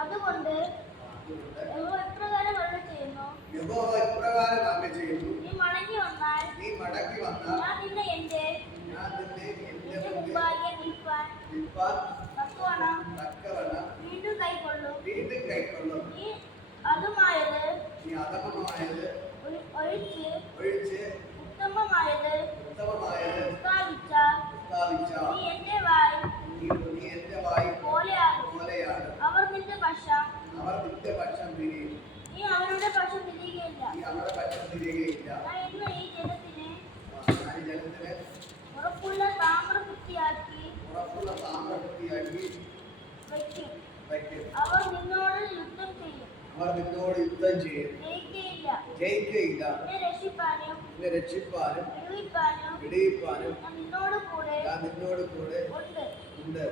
അതുകൊണ്ട് യഹോവ ഇപ്രകാരം അരുളി ചെയ്യുന്നു, നീ മടങ്ങി വന്നാൽ ഞാൻ നിന്നെ എന്റെ മുമ്പാകെ നിൽപ്പാൻ തക്കവണ്ണം വീണ്ടും കൈക്കൊള്ളും. നീ അധമമായത് ഒഴിച്ച് ഉത്തമമായത് പ്രസ്താവിച്ച നീ എന്റെ വായ് പോലെയാകും. അവർ നിന്റെ പക്ഷം തിരിയും. നീ അവരുടെ പക്ഷം തിരിയുകയില്ല. ഞാൻ ഇന്ന് ഈ ജനത്തിന് ഉറപ്പുള്ള താമ്രകുത്തിയാക്കി വയ്ക്കും. അവർ നിന്നോട് യുദ്ധം ചെയ്യും. ജയിക്കുകയില്ല. നിന്നെ രക്ഷിപ്പാനും വിടുവിപ്പാനും ഞാൻ നിന്നോട് കൂടെ ഉണ്ട്.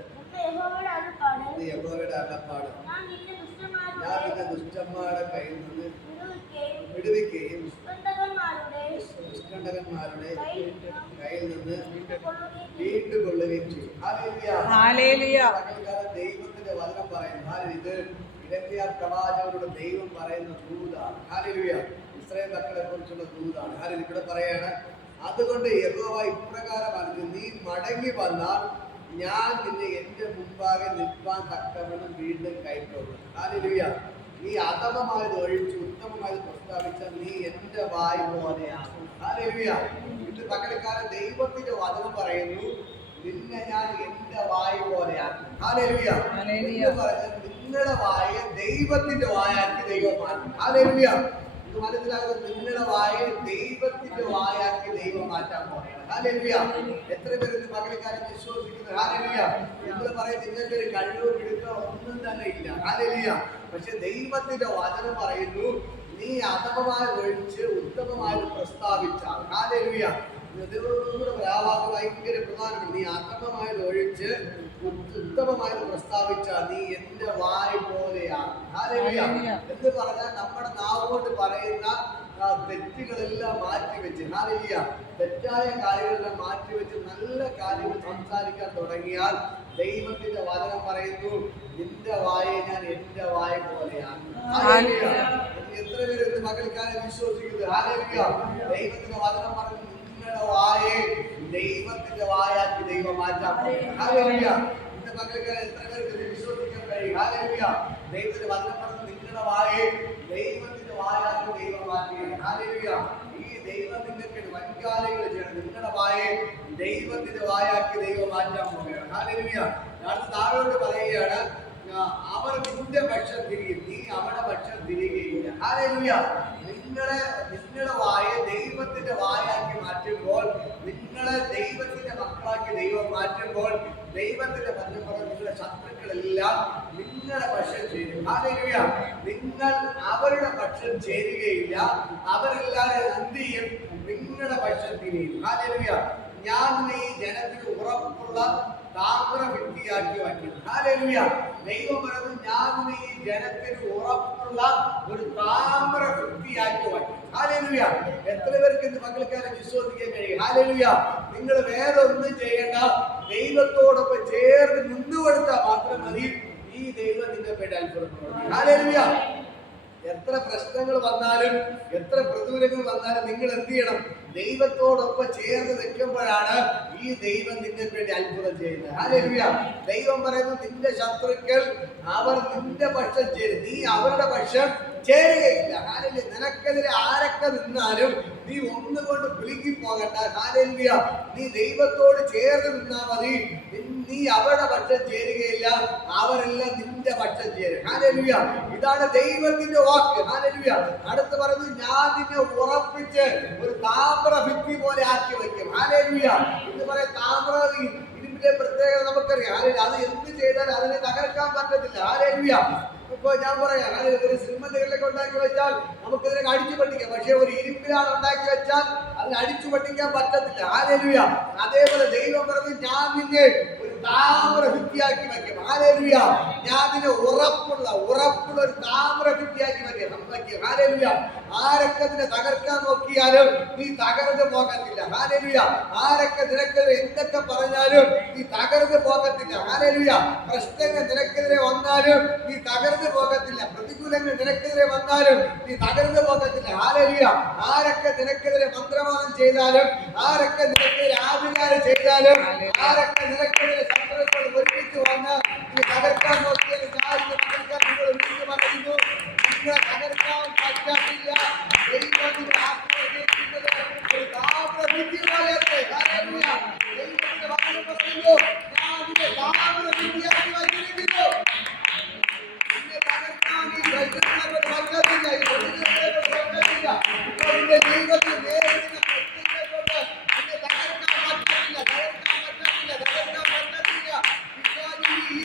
യഹോവയുടെ അരുളപ്പാട്. ഞാൻ നിന്നെ ദുഷ്ടന്മാരുടെ കയ്യിൽ നിന്ന് വിടുവിക്കുകയും ദുഷ്ടന്മാരുടെ കയ്യിൽ നിന്ന് വീണ്ടുകൊള്ളുകയും ചെയ്യും. ദൈവത്തിന്റെ വചനം പറയുന്നു. ഇത് യിരെമ്യാ പ്രവാചകനോട് ദൈവം പറയുന്ന ദൂതാണ്. ഹല്ലേലൂയ. ഇസ്രായേൽ മക്കളെ കുറിച്ചുള്ള ദൂതാണ്. ഹല്ലേലൂയ. ഇവിടെ പറയാണ്, അതുകൊണ്ട് യഹോവ ഇപ്രകാരം പറഞ്ഞു, നീ മടങ്ങി വന്നാൽ ഞാൻ നിന്നെ എന്റെ മുമ്പാകെ നിൽപ്പാൻ തക്കവണ്ണം വീണ്ടും കൈക്കൊള്ളും. ഹല്ലേലൂയ. നീ അധമമായത് ഒഴിച്ച് ഉത്തമമായത് പ്രസ്താവിച്ച നീ എന്റെ വായ് പോലെയാണ്. ഹല്ലേലൂയ. ഇത് പകൽക്കാലം ദൈവത്തിന്റെ വചനം പറയുന്നു, നിന്നെ ഞാൻ എന്റെ വായ് പോലെയാക്കും. ഹല്ലേലൂയ. എന്ന് പറഞ്ഞാൽ നിങ്ങളുടെ വായ ദൈവത്തിന്റെ വായാക്കി ദൈവം മാറ്റും. ഹല്ലേലൂയ. ഇത് മനസ്സിലാകുന്നത് നിങ്ങളുടെ വായ ദൈവത്തിന്റെ വായാക്കി ദൈവം മാറ്റാൻ പോവുകയാണ്. ഹല്ലേലൂയ. എത്ര പേര് പകൽക്കാലം വിശ്വസിക്കുന്നത്? ഹല്ലേലൂയ. നമ്മൾ പറയും നിങ്ങൾക്ക് ഒരു കഴിവ് പിടിക്കുക ഒന്നും തന്നെ ഇല്ല. ഹല്ലേലൂയ. പക്ഷെ ദൈവത്തിന്റെ വചനം പറയുന്നു, നീ അധമമായി ഒഴിച്ച് ഉത്തമമായി പ്രസ്താവിച്ചാൽ. ഹല്ലേലൂയ. ഭയങ്കര പ്രധാനമാണ്. നീ അധമമായത് ഒഴിച്ച് ഉത്തമമായത് പ്രസ്താവിച്ചാൽ നീ എന്റെ വായ് പോലെയാണ്. ഹല്ലേലൂയ. എന്ന് പറഞ്ഞാൽ നമ്മുടെ നാവുകൊണ്ട് പറയുന്ന തെറ്റുകളെല്ലാം മാറ്റിവെച്ച്, ഹല്ലേലൂയ, തെറ്റായ കാര്യങ്ങളെല്ലാം മാറ്റിവെച്ച് നല്ല കാര്യങ്ങൾ സംസാരിക്കാൻ തുടങ്ങിയാൽ ദൈവത്തിന്റെ വചനം പറയുന്നു, നിന്റെ വായെ ഞാൻ എന്റെ വായ പോലെയാണ്. ഹല്ലേലൂയ. എത്ര പേര് ഇന്ന് പകൽക്കാലം വിശ്വസിക്കുന്നത്? ഹല്ലേലൂയ. ദൈവത്തിന്റെ വചനം പറയുന്നു, നിങ്ങളുടെ വായെ ദൈവത്തിന്റെ വായാക്കി ദൈവം മാറ്റാൻ പോകുന്നു. ഹല്ലേലൂയ. ഇന്ന് പകൽക്കാലം എത്ര പേർക്ക് വിശ്വസിക്കാൻ കഴിയും? ഹല്ലേലൂയ. ദൈവത്തിന്റെ വചനം പറയുന്നു, നിങ്ങളുടെ വായെ ദൈവത്തിന്റെ വായാക്കി ദൈവം മാറ്റുകയാണ്. ഹല്ലേലൂയ. ഈ ദൈവം നിങ്ങൾക്ക് വൻകാര്യങ്ങൾ ചെയ്യണം. നിങ്ങളുടെ വായെ ദൈവത്തിന്റെ വായാക്കി ദൈവം മാറ്റാൻ പോവുകയാണ്. ഹല്ലേലൂയ. അടുത്ത താഴോട്ട് പറയുകയാണ്, അവർ നിന്റെ പക്ഷം തിരിയും, നീ അവരുടെ പക്ഷം തിരികെയില്ല. ഹല്ലേലൂയ. നിങ്ങളുടെ വായെ ദൈവത്തിന്റെ വായാക്കി മാറ്റുമ്പോൾ, നിങ്ങളെ ദൈവത്തിന്റെ മക്കളാക്കി ദൈവം മാറ്റുമ്പോൾ, ദൈവത്തിന്റെ പറഞ്ഞപ്പോൾ നിങ്ങളുടെ ശത്രുക്കളെല്ലാം നിങ്ങളുടെ പക്ഷം ചേരും. ഹല്ലേലൂയ. നിങ്ങൾ അവരുടെ പക്ഷം ചേരുകയില്ല. അവരെല്ലാവരും എന്ത് ചെയ്യും? നിങ്ങളുടെ പക്ഷം തിരിയും. ഹല്ലേലൂയ. ഞാൻ ഈ ജനത്തിന് ഉറപ്പുള്ള താമ്ര ഭിത്തിയാക്കി വയ്ക്കും. ഹല്ലേലൂയ. ദൈവം പറയുന്നു, ഞാൻ ഈ ജനത്തിന് ഉറപ്പുള്ള ഒരു താമ്ര ഭിത്തിയാക്കി വയ്ക്കും. ഹല്ലേലൂയ. എത്ര പേർക്ക് ഇന്ന് പകൽക്കാലം വിശ്വസിക്കാൻ കഴിയും? ഹല്ലേലൂയ. നിങ്ങൾ വേറെ ഒന്നും ചെയ്യേണ്ട, ദൈവത്തോടൊപ്പം ചേർന്ന് നിന്നുകൊടുത്താൽ മാത്രം മതി. ഈ ദൈവം നിങ്ങൾക്ക് വേണ്ടി അത്ഭുതം പ്രവർത്തിക്കും. ഹല്ലേലൂയ. എത്ര പ്രശ്നങ്ങൾ വന്നാലും എത്ര പ്രതികൂലങ്ങൾ വന്നാലും നിങ്ങൾ എന്ത് ചെയ്യണം? ദൈവത്തോടൊപ്പം ചേർന്ന് നിൽക്കുമ്പോഴാണ് ഈ ദൈവം നിങ്ങൾക്ക് വേണ്ടി അത്ഭുതം ചെയ്യുന്നത്. ഹല്ലേലൂയ. ദൈവം പറയുന്നു, നിന്റെ ശത്രുക്കൾ അവർ നിന്റെ പക്ഷം ചേരും, നീ അവരുടെ പക്ഷം ചേരുകയില്ല. ഹല്ലേലൂയ. നിനക്കെതിരെ ആരൊക്കെ നിന്നാലും നീ ഒന്നുകൊണ്ട് കുലുങ്ങി പോകണ്ട. ഹല്ലേലൂയ. നീ ദൈവത്തോട് ചേർന്ന് നിന്നാൽ മതി. നീ അവരുടെ പക്ഷം ചേരുകയില്ല, അവരെല്ലാം നിന്റെ പക്ഷം ചേരും. ഹല്ലേലൂയ. ഇതാണ് ദൈവത്തിന്റെ വാക്ക്. ഹല്ലേലൂയ. അടുത്ത് പറയുന്നു, ഞാൻ നിന്നെ ഉറപ്പിച്ച് ഒരു താമ്ര ഭിത്തി പോലെ ആക്കി വയ്ക്കും. ഹല്ലേലൂയ. എന്ന് പറയാൻ താമ്ര ഇരുമ്പിന്റെ പ്രത്യേകത നമുക്കറിയാം. അത് എന്ത് ചെയ്താലും അതിനെ തകർക്കാൻ പറ്റത്തില്ല. ഹല്ലേലൂയ. ഇപ്പൊ ഞാൻ പറയാം, ഒരു സിമെന്റുകളിലൊക്കെ ഉണ്ടാക്കി വെച്ചാൽ നമുക്കിതിനെ അടിച്ചു പൊട്ടിക്കാം. പക്ഷെ ഒരു ഇരുമ്പിലാണ് ഉണ്ടാക്കി വെച്ചാൽ അതിനെ അടിച്ചു പൊട്ടിക്കാൻ പറ്റത്തില്ല. ഹല്ലേലൂയ. അതേപോലെ ദൈവം പറഞ്ഞു, ഞാൻ നിന്നെ ഒരു താമര ഭിത്തിയാക്കി വെക്കും. ഹല്ലേലൂയ. ഞാൻ അതിനെ ഉറപ്പുള്ള ഒരു താമര ഭിത്തിയാക്കി വെക്കും. ഹല്ലേലൂയ. ആരൊക്കെ അതിനെ തകർക്കാൻ നോക്കിയാലും നീ തകർന്നു പോകത്തില്ല. ഹല്ലേലൂയ. ആരൊക്കെ നിനക്കെതിരെ എന്തൊക്കെ പറഞ്ഞാലും നീ തകർന്നു പോകത്തില്ല. ഹല്ലേലൂയ. പ്രശ്നങ്ങൾ നിനക്കെതിരെ വന്നാലും നീ തകർന്നു പോകത്തില്ല. പ്രതികൂലങ്ങൾ നിനക്കെതിരെ വന്നാലും നീ തകർന്നു പോകത്തില്ല. ഹല്ലേലൂയ. ആരൊക്കെ നിനക്കെതിരെ മന്ത്രവാദം ചെയ്താലും, ആരൊക്കെ നിനക്കെതിരെ ആഭിചാരം ചെയ്താലും, ആരൊക്കെ നിനക്കെതിരെ ശത്രുക്കൾ ഒരുമിച്ച് വന്ന് നീ തകർക്കാൻ നോക്കിയാലും ഞാൻ ഇന്ന് തകർക്കാൻ നിങ്ങളോട് വിളിച്ചു പറയുന്നു. നിന്നെ തകർക്കാൻ പറ്റത്തില്ല. ദൈവത്തിന്റെ ആത്മാവിക്കുന്നത് ഒരു താമ്രഭിത്തി പോലെയല്ലേ. ഹല്ലേലൂയ. ദൈവത്തിന്റെ വചനം പറയുന്നു, ഞാൻ അതിനെ താമ്രഭിത്തിയാക്കി വച്ചിരിക്കുന്നു. നിന്നെ തകർക്കാൻ ഈ പ്രശ്നങ്ങളെ പറ്റത്തില്ല. ഈ പ്രതികൂലങ്ങളെ പറ്റത്തില്ല. ഇപ്പോൾ നിന്റെ ജീവിതത്തിൽ നേരിടുന്ന പ്രശ്നങ്ങളെ കൊണ്ട് നിന്നെ തകർക്കാൻ പറ്റത്തില്ല. ഈ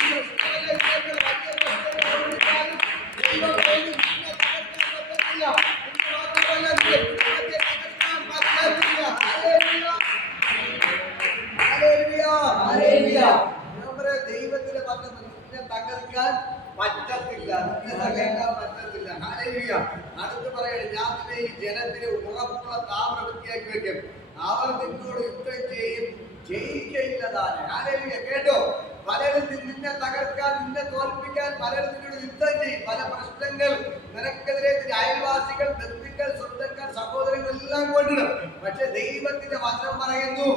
പ്രശ്നങ്ങളിലേക്ക് വലിയ പ്രശ്നങ്ങൾ കൊണ്ടുവന്നാലും ദൈവം പോലും നിന്നെ തകർക്കാൻ പറ്റത്തില്ല. എന്ന് മാത്രമല്ല നിന്റെ കുടുംബത്തെ തകർക്കാൻ പറ്റത്തില്ല. ഹല്ലേലൂയ. ഹല്ലേലൂയ. ഹല്ലേലൂയ. നമ്മുടെ ദൈവത്തിന്റെ വചനം നിന്നെ തകർക്കാൻ പറ്റത്തില്ല. നിന്നെ തകർക്കാൻ പറ്റത്തില്ല. ഹല്ലേലൂയ. അടുത്ത് പറയണേ, ഞാൻ നിന്നെ ഈ ജനത്തിന് ഉറപ്പുള്ള താമ്രഭിത്തിയാക്കി വെക്കും. അവർ നിന്നോട് യുദ്ധം ചെയ്യും, ജയിക്കയില്ലതാണ്. ഹല്ലേലൂയ. കേട്ടോ, പലരും നിന്നെ തകർക്കാൻ, നിന്നെ തോൽപ്പിക്കാൻ പലരും നിന്നോട് യുദ്ധം ചെയ്യും. പല പ്രശ്നങ്ങൾ നിനക്കെതിരെ അയൽവാസികൾ, ബന്ധുക്കൾ, സ്വന്തക്കാർ, സഹോദരങ്ങൾ എല്ലാം കൊണ്ടിടും. പക്ഷെ ദൈവത്തിന്റെ വചനം പറയുന്നു,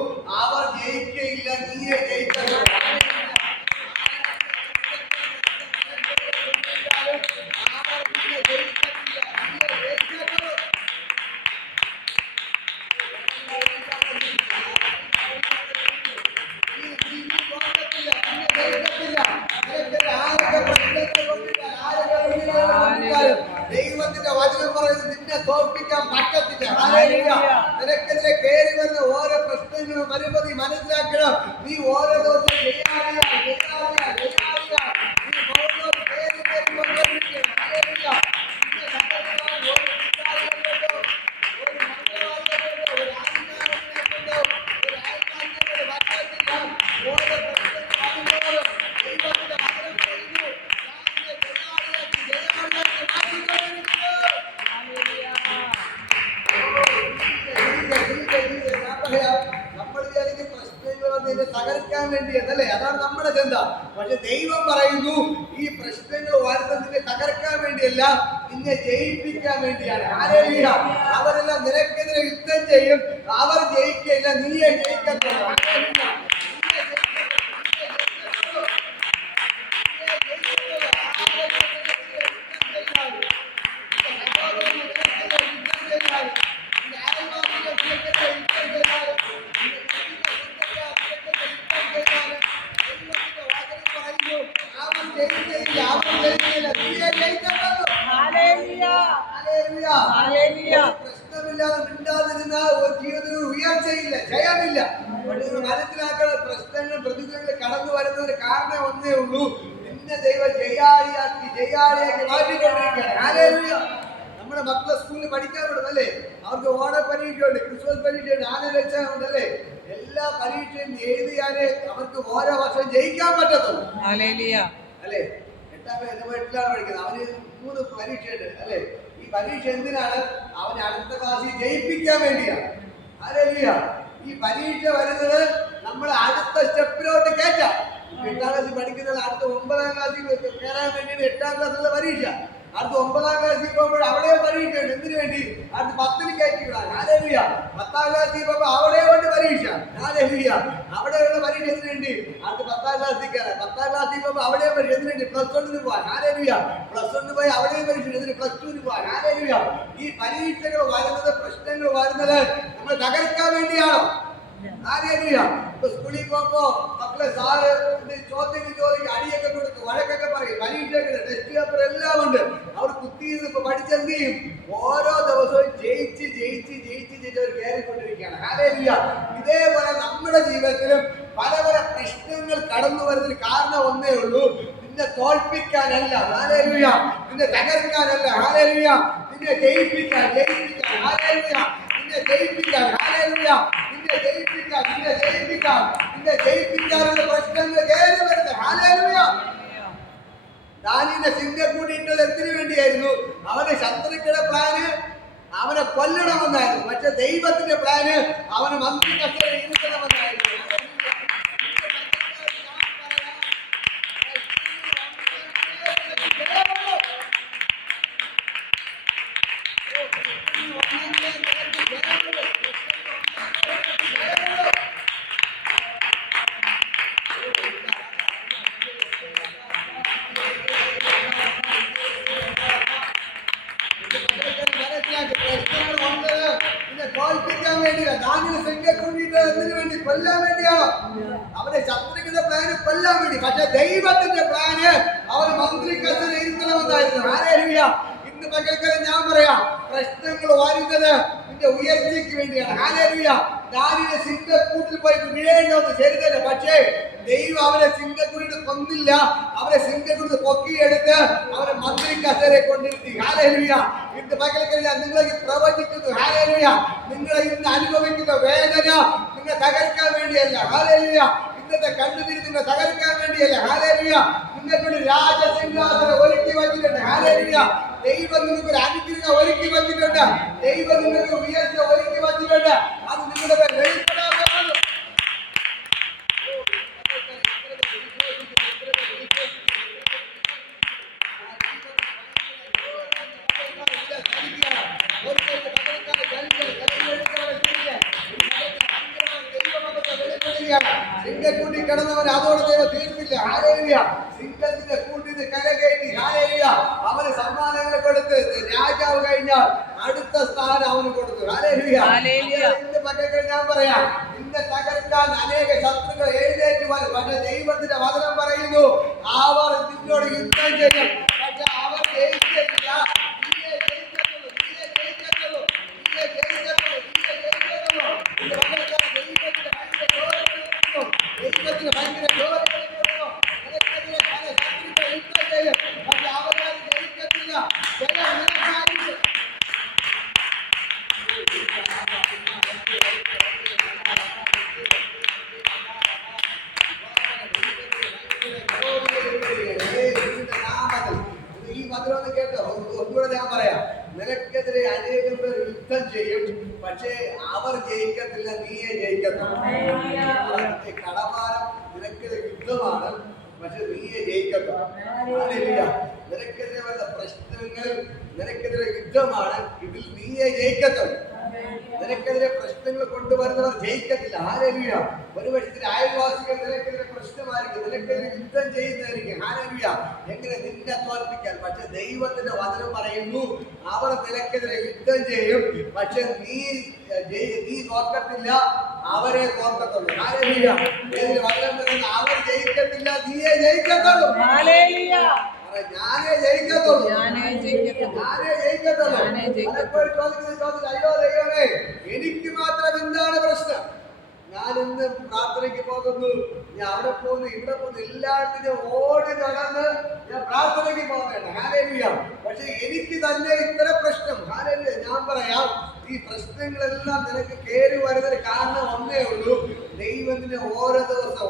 അവർ ജയിക്കയില്ല, നീയെ ജയിക്കണം. ദൈവത്തിന്റെ വചനം പറയുന്നത് നിന്നെ തോൽപ്പിക്കാൻ പറ്റത്തില്ല. ഹല്ലേലൂയ. നിനക്കെതിരെ കയറി വരുന്ന ഓരോ പ്രശ്നങ്ങളും വരുമ്പോൾ നീ മനസ്സിലാക്കണം, നീ ഓരോ ദിവസം ജയാളിയാ. നീ ഓരോ കയറി കൊണ്ടിരിക്കുകയാണ്. ഹല്ലേലൂയ. നിന്നെ തകർക്കാൻ ഒരു പിശാചുകൊണ്ടോ, ഒരു മന്ത്രവാദികൊണ്ടോ, ഒരു ആധികാരികനെക്കൊണ്ടോ, ഒരു അയൽക്കാരനെക്കൊണ്ടോ പറ്റത്തില്ല. ഓരോ പ്രശ്നങ്ങൾ വരുമ്പോഴും ദൈവത്തിന്റെ വചനം പറയുന്നു, നമ്മൾ വിചാരിക്കും പ്രശ്നങ്ങൾ വന്നതിനെ തകർക്കാൻ വേണ്ടി എന്നല്ലേ, അതാണ് നമ്മുടെ ചിന്ത. പക്ഷെ ദൈവം പറയുന്നു, ഈ പ്രശ്നങ്ങൾ വരുന്നതിനെ തകർക്കാൻ വേണ്ടിയല്ല, നിന്നെ ജയിപ്പിക്കാൻ വേണ്ടിയാണ്. ഹല്ലേലൂയ. അവരെല്ലാം നിനക്കെതിരെ യുദ്ധം ചെയ്യും, അവർ ജയിക്കില്ല, നീയെ ജയിക്കത്തുള്ളൂ. ഹല്ലേലൂയ. പ്രശ്നമില്ലാതെ മിണ്ടാതിരുന്ന ജീവിതത്തിൽ ഉയർച്ചയില്ല, ജയമില്ല. മനസ്സിലാക്കുന്ന പ്രശ്നങ്ങൾ, പ്രതികൂലങ്ങൾ കടന്നു വരുന്നതിന് കാരണം ഒന്നേ ഉള്ളൂ, നിന്നെ ദൈവം ജയാളിയാക്കി മാറ്റിക്കൊണ്ടിരിക്കുകയാണ്. ഹല്ലേലൂയ. നമ്മുടെ മക്കളെ സ്കൂളിൽ പഠിക്കാൻ വിടുന്നല്ലേ, അവർക്ക് ഓണ പരീക്ഷയുണ്ട്, ക്രിസ്മസ് പരീക്ഷയുണ്ട്, ആനുവൽ അല്ലേ, എല്ലാ പരീക്ഷയും എഴുതിയാലേ അവർക്ക് ഓരോ വർഷം ജയിക്കാൻ പറ്റത്തുള്ളൂ. അല്ലേ, എട്ടാണ് പഠിക്കുന്നത്, അവന് 3 പരീക്ഷയുണ്ട് അല്ലേ. ഈ പരീക്ഷ എന്തിനാണ്? അവന് അടുത്ത ക്ലാസ്സിൽ ജയിപ്പിക്കാൻ വേണ്ടിയാണ്. ഹല്ലേലൂയ. ഈ പരീക്ഷ വരുന്നത് നമ്മൾ അടുത്ത സ്റ്റെപ്പിലോട്ട് കയറ്റാം. 8ാം ക്ലാസ്സിൽ പഠിക്കുന്നത് അടുത്ത 9ാം ക്ലാസ്സിൽ കയറാൻ വേണ്ടിയാണ് 8ാം ക്ലാസ്സിലുള്ള പരീക്ഷ. അടുത്ത 9ാം ക്ലാസ്സിൽ പോകുമ്പോൾ അവിടെ പരീക്ഷയുണ്ട്. എന്തിനു വേണ്ടി? അടുത്ത് 10ൽ കയറ്റി വിടാൻ. ഹല്ലേലൂയ. 10ാം ക്ലാസ്സിൽ പോകുമ്പോൾ അവിടെ കൊണ്ട് പരീക്ഷ. ഹല്ലേലൂയ. അവിടെയുള്ള പരീക്ഷ എന്തിനു വേണ്ടി? അടുത്ത് 10ാം ക്ലാസ്സിൽ കയറാൻ. 10ാം ക്ലാസ്സിൽ പോകുമ്പോൾ അവിടെ പരീക്ഷ എന്തിനു വേണ്ടി? +1 പോകാൻ. ഹല്ലേലൂയ. +1 പോയി അവിടെ പരീക്ഷ എന്തിനു? +2 പോകാൻ. ഹല്ലേലൂയ. ഈ പരീക്ഷകൾ വരുന്നത്, പ്രശ്നങ്ങൾ വരുന്നത് നമ്മൾ തകർക്കാൻ വേണ്ടിയാണോ? ഹല്ലേലൂയ. സ്കൂളിൽ പോകുമ്പോ മക്കളെ സാറ് ചോദ്യം ചോദിക്കും, അടിയൊക്കെ കൊടുക്കും, വഴക്കൊക്കെ പറയും, പരീക്ഷകൾ, ടെസ്റ്റ് പേപ്പർ എല്ലാം ഉണ്ട്. അവർ കുത്തിയിരുന്ന് ഇപ്പൊ പഠിച്ചെന്ത് ചെയ്യും? ഓരോ ദിവസവും ജയിച്ച് അവർ കയറിക്കൊണ്ടിരിക്കുകയാണ്. ഹല്ലേലൂയ. ഇതേപോലെ നമ്മുടെ ജീവിതത്തിലും പല പ്രശ്നങ്ങൾ കടന്നു വരുന്നതിന് കാരണം ഒന്നേ ഉള്ളൂ, നിന്നെ തോൽപ്പിക്കാനല്ല. ഹല്ലേലൂയ. നിന്നെ തകർക്കാനല്ല. ഹല്ലേലൂയ. നിന്നെ ജയിപ്പിക്കാൻ. ഹല്ലേലൂയ. നിന്നെ ജയിപ്പിക്കാൻ. ഹല്ലേലൂയ. ജയിപ്പിക്കാനുള്ള പ്രശ്നങ്ങൾ കയറി വരുന്നത്. ഹല്ലേലൂയ. ദാനീനെ സിംഹം കൂടിയിട്ടത് എന്തിനു വേണ്ടിയായിരുന്നു? അവന്റെ ശത്രുക്കളുടെ പ്ലാന് അവനെ കൊല്ലണമെന്നായിരുന്നു. പക്ഷെ ദൈവത്തിന്റെ പ്ലാന് അവന് മന്ത്രി കസേരയിൽ ഇരുത്തണമെന്നായിരുന്നു. തോൽപ്പിക്കാൻ വേണ്ടിയില്ല. ദാനീനെ സിംഹം കൂടിയിട്ട് എന്തിനു വേണ്ടി? കൊല്ലാൻ വേണ്ടിയാണ്. അവന്റെ ശത്രുക്കളുടെ പ്ലാന് കൊല്ലാൻ വേണ്ടി. പക്ഷെ ദൈവത്തിന്റെ പ്ലാന് അവന് മന്ത്രി കസേര ഇരുത്തണമെന്നായിരുന്നു. ഹല്ലേലൂയ. ഇന്ന് പകൽക്കാലം ഞാൻ പറയാം, പ്രശ്നങ്ങൾ വരുന്നത് നിന്റെ ഉയർച്ചയ്ക്ക് വേണ്ടിയാണ്. ഹല്ലേലൂയ. ദാനീനെ സിംഹക്കൂട്ടിൽ പോയി വീഴേണ്ടത് ശരി തന്നെ. പക്ഷേ ദൈവം അവനെ സിംഹക്കൂട്ടിൽ കൊന്നില്ല. അവനെ സിംഹക്കൂട്ടിൽ പൊക്കിയെടുത്ത് അവനെ മന്ത്രി കസേരയെ കൊണ്ടിരുത്തി. ഹല്ലേലൂയ. ഇന്ന് പകൽക്കാലം ഞാൻ നിങ്ങളെ പ്രവചിക്കുന്നു. ഹല്ലേലൂയ. നിങ്ങളെ ഇന്ന് അനുഭവിക്കുന്ന വേദന നിങ്ങളെ തകർക്കാൻ വേണ്ടിയല്ല. ഹല്ലേലൂയ. ഇന്നത്തെ കണ്ണുനീര് നിങ്ങളെ തകർക്കാൻ വേണ്ടിയല്ല. ഹല്ലേലൂയ. നിങ്ങൾക്ക് രാജസിംഹാസനം ഒരുക്കി വച്ചിട്ടുണ്ട്. ഹല്ലേലൂയ. ദൈവം നിങ്ങൾക്ക് ഒരു അനുഗ്രഹം ഒരുക്കി വച്ചിട്ടുണ്ട്. ദൈവം നിങ്ങൾക്ക് ഉയർച്ച ഒരുക്കി വച്ചിട്ടുണ്ട്. അത് നിങ്ങളുടെ വെളിപ്പെടാൻ പോകുന്നു. സിംഹക്കൂട്ടി കിടന്നവൻ അതോടെ ദൈവം തീർത്തില്ല. ഹല്ലേലൂയ. സിംഹത്തിന്റെ കൂട്ടിൽ കരകയറ്റി. ഹല്ലേലൂയ. അവന് സമ്മാനങ്ങൾ കൊടുത്ത് രാജാവ് കഴിഞ്ഞാൽ അടുത്ത സ്ഥാനം അവന് കൊടുത്തു. ഹല്ലേലൂയ. ഇന്ന് പകൽ ഞാൻ പറയാം, ഇന്ന് തകർക്കാൻ അനേക ശത്രുക്കൾ എഴുന്നേറ്റ് വരും. പക്ഷെ ദൈവത്തിന്റെ വചനം പറയുന്നു, അവർ നിന്നോട് യുദ്ധം ചെയ്യും. പക്ഷെ അവർ ജയിക്കില്ല. ദൈവത്തിന് ഭയങ്കര ഈ മധുരം കേട്ടോ. ഒന്നുകൂടെ ഞാൻ പറയാം, നിനക്കെതിരെ അനേകം പേർ യുദ്ധം ചെയ്യും. പക്ഷേ അവർ ജയിക്കത്തില്ല, നീയെ ജയിക്കത്തില്ല. കടഭാരം നിനക്കെതിരെ യുദ്ധമാണ്, പക്ഷെ നീയെ ജയിക്കത്തില്ല. നിനക്കെതിരെ വരുന്ന പ്രശ്നങ്ങൾ നിനക്കെതിരെ യുദ്ധമാണ്, ഇതിൽ നീയെ ജയിക്കത്തില്ല. നിനക്കെതിരെ പ്രശ്നങ്ങൾ കൊണ്ടുവരുന്നവർ ജയിക്കത്തില്ല. ഹല്ലേലൂയ. ഒരുപക്ഷെ അയൽവാസികൾ നിനക്കെതിരെ പ്രശ്നമായിരിക്കും, നിനക്കെതിരെ യുദ്ധം ചെയ്യുന്നതായിരിക്കും. ഹല്ലേലൂയ. എങ്ങനെ നിന്നെ തോൽപ്പിക്കാൻ? പക്ഷെ ദൈവത്തിന്റെ വചനം പറയുന്നു, അവർ നിനക്കെതിരെ യുദ്ധം ചെയ്യും, പക്ഷെ നീ തോൽക്കത്തില്ല, അവരെ തോൽക്കത്തുള്ളൂ. ഹല്ലേലൂയ. വചനം പറയുന്ന അവർ ജയിക്കത്തില്ല, നീയെ ജയിക്കത്തുള്ളൂ. ഹല്ലേലൂയ. ഞാനേ ജയിക്കത്തുള്ളൂ. അയ്യോ ദൈവമേ, എനിക്ക് മാത്രം എന്താണ് പ്രശ്നം? ഞാൻ ഇന്ന് പ്രാർത്ഥനയ്ക്ക് പോകുന്നു, ഞാൻ അവിടെ പോകുന്നു, ഇവിടെ പോകുന്നു, എല്ലായിടത്തും ഓടി നടന്ന് ഞാൻ പ്രാർത്ഥനയ്ക്ക് പോകുന്നുണ്ട്. ഹല്ലേലൂയ. പക്ഷെ എനിക്ക് തന്നെ ഇത്ര പ്രശ്നം. ഹല്ലേലൂയ. ഞാൻ പറയാം, ഈ പ്രശ്നങ്ങളെല്ലാം നിനക്ക് കയറി വരുന്നതിന് കാരണം ഒന്നേ ഉള്ളൂ, ദൈവത്തിനെ ഓരോ ദിവസം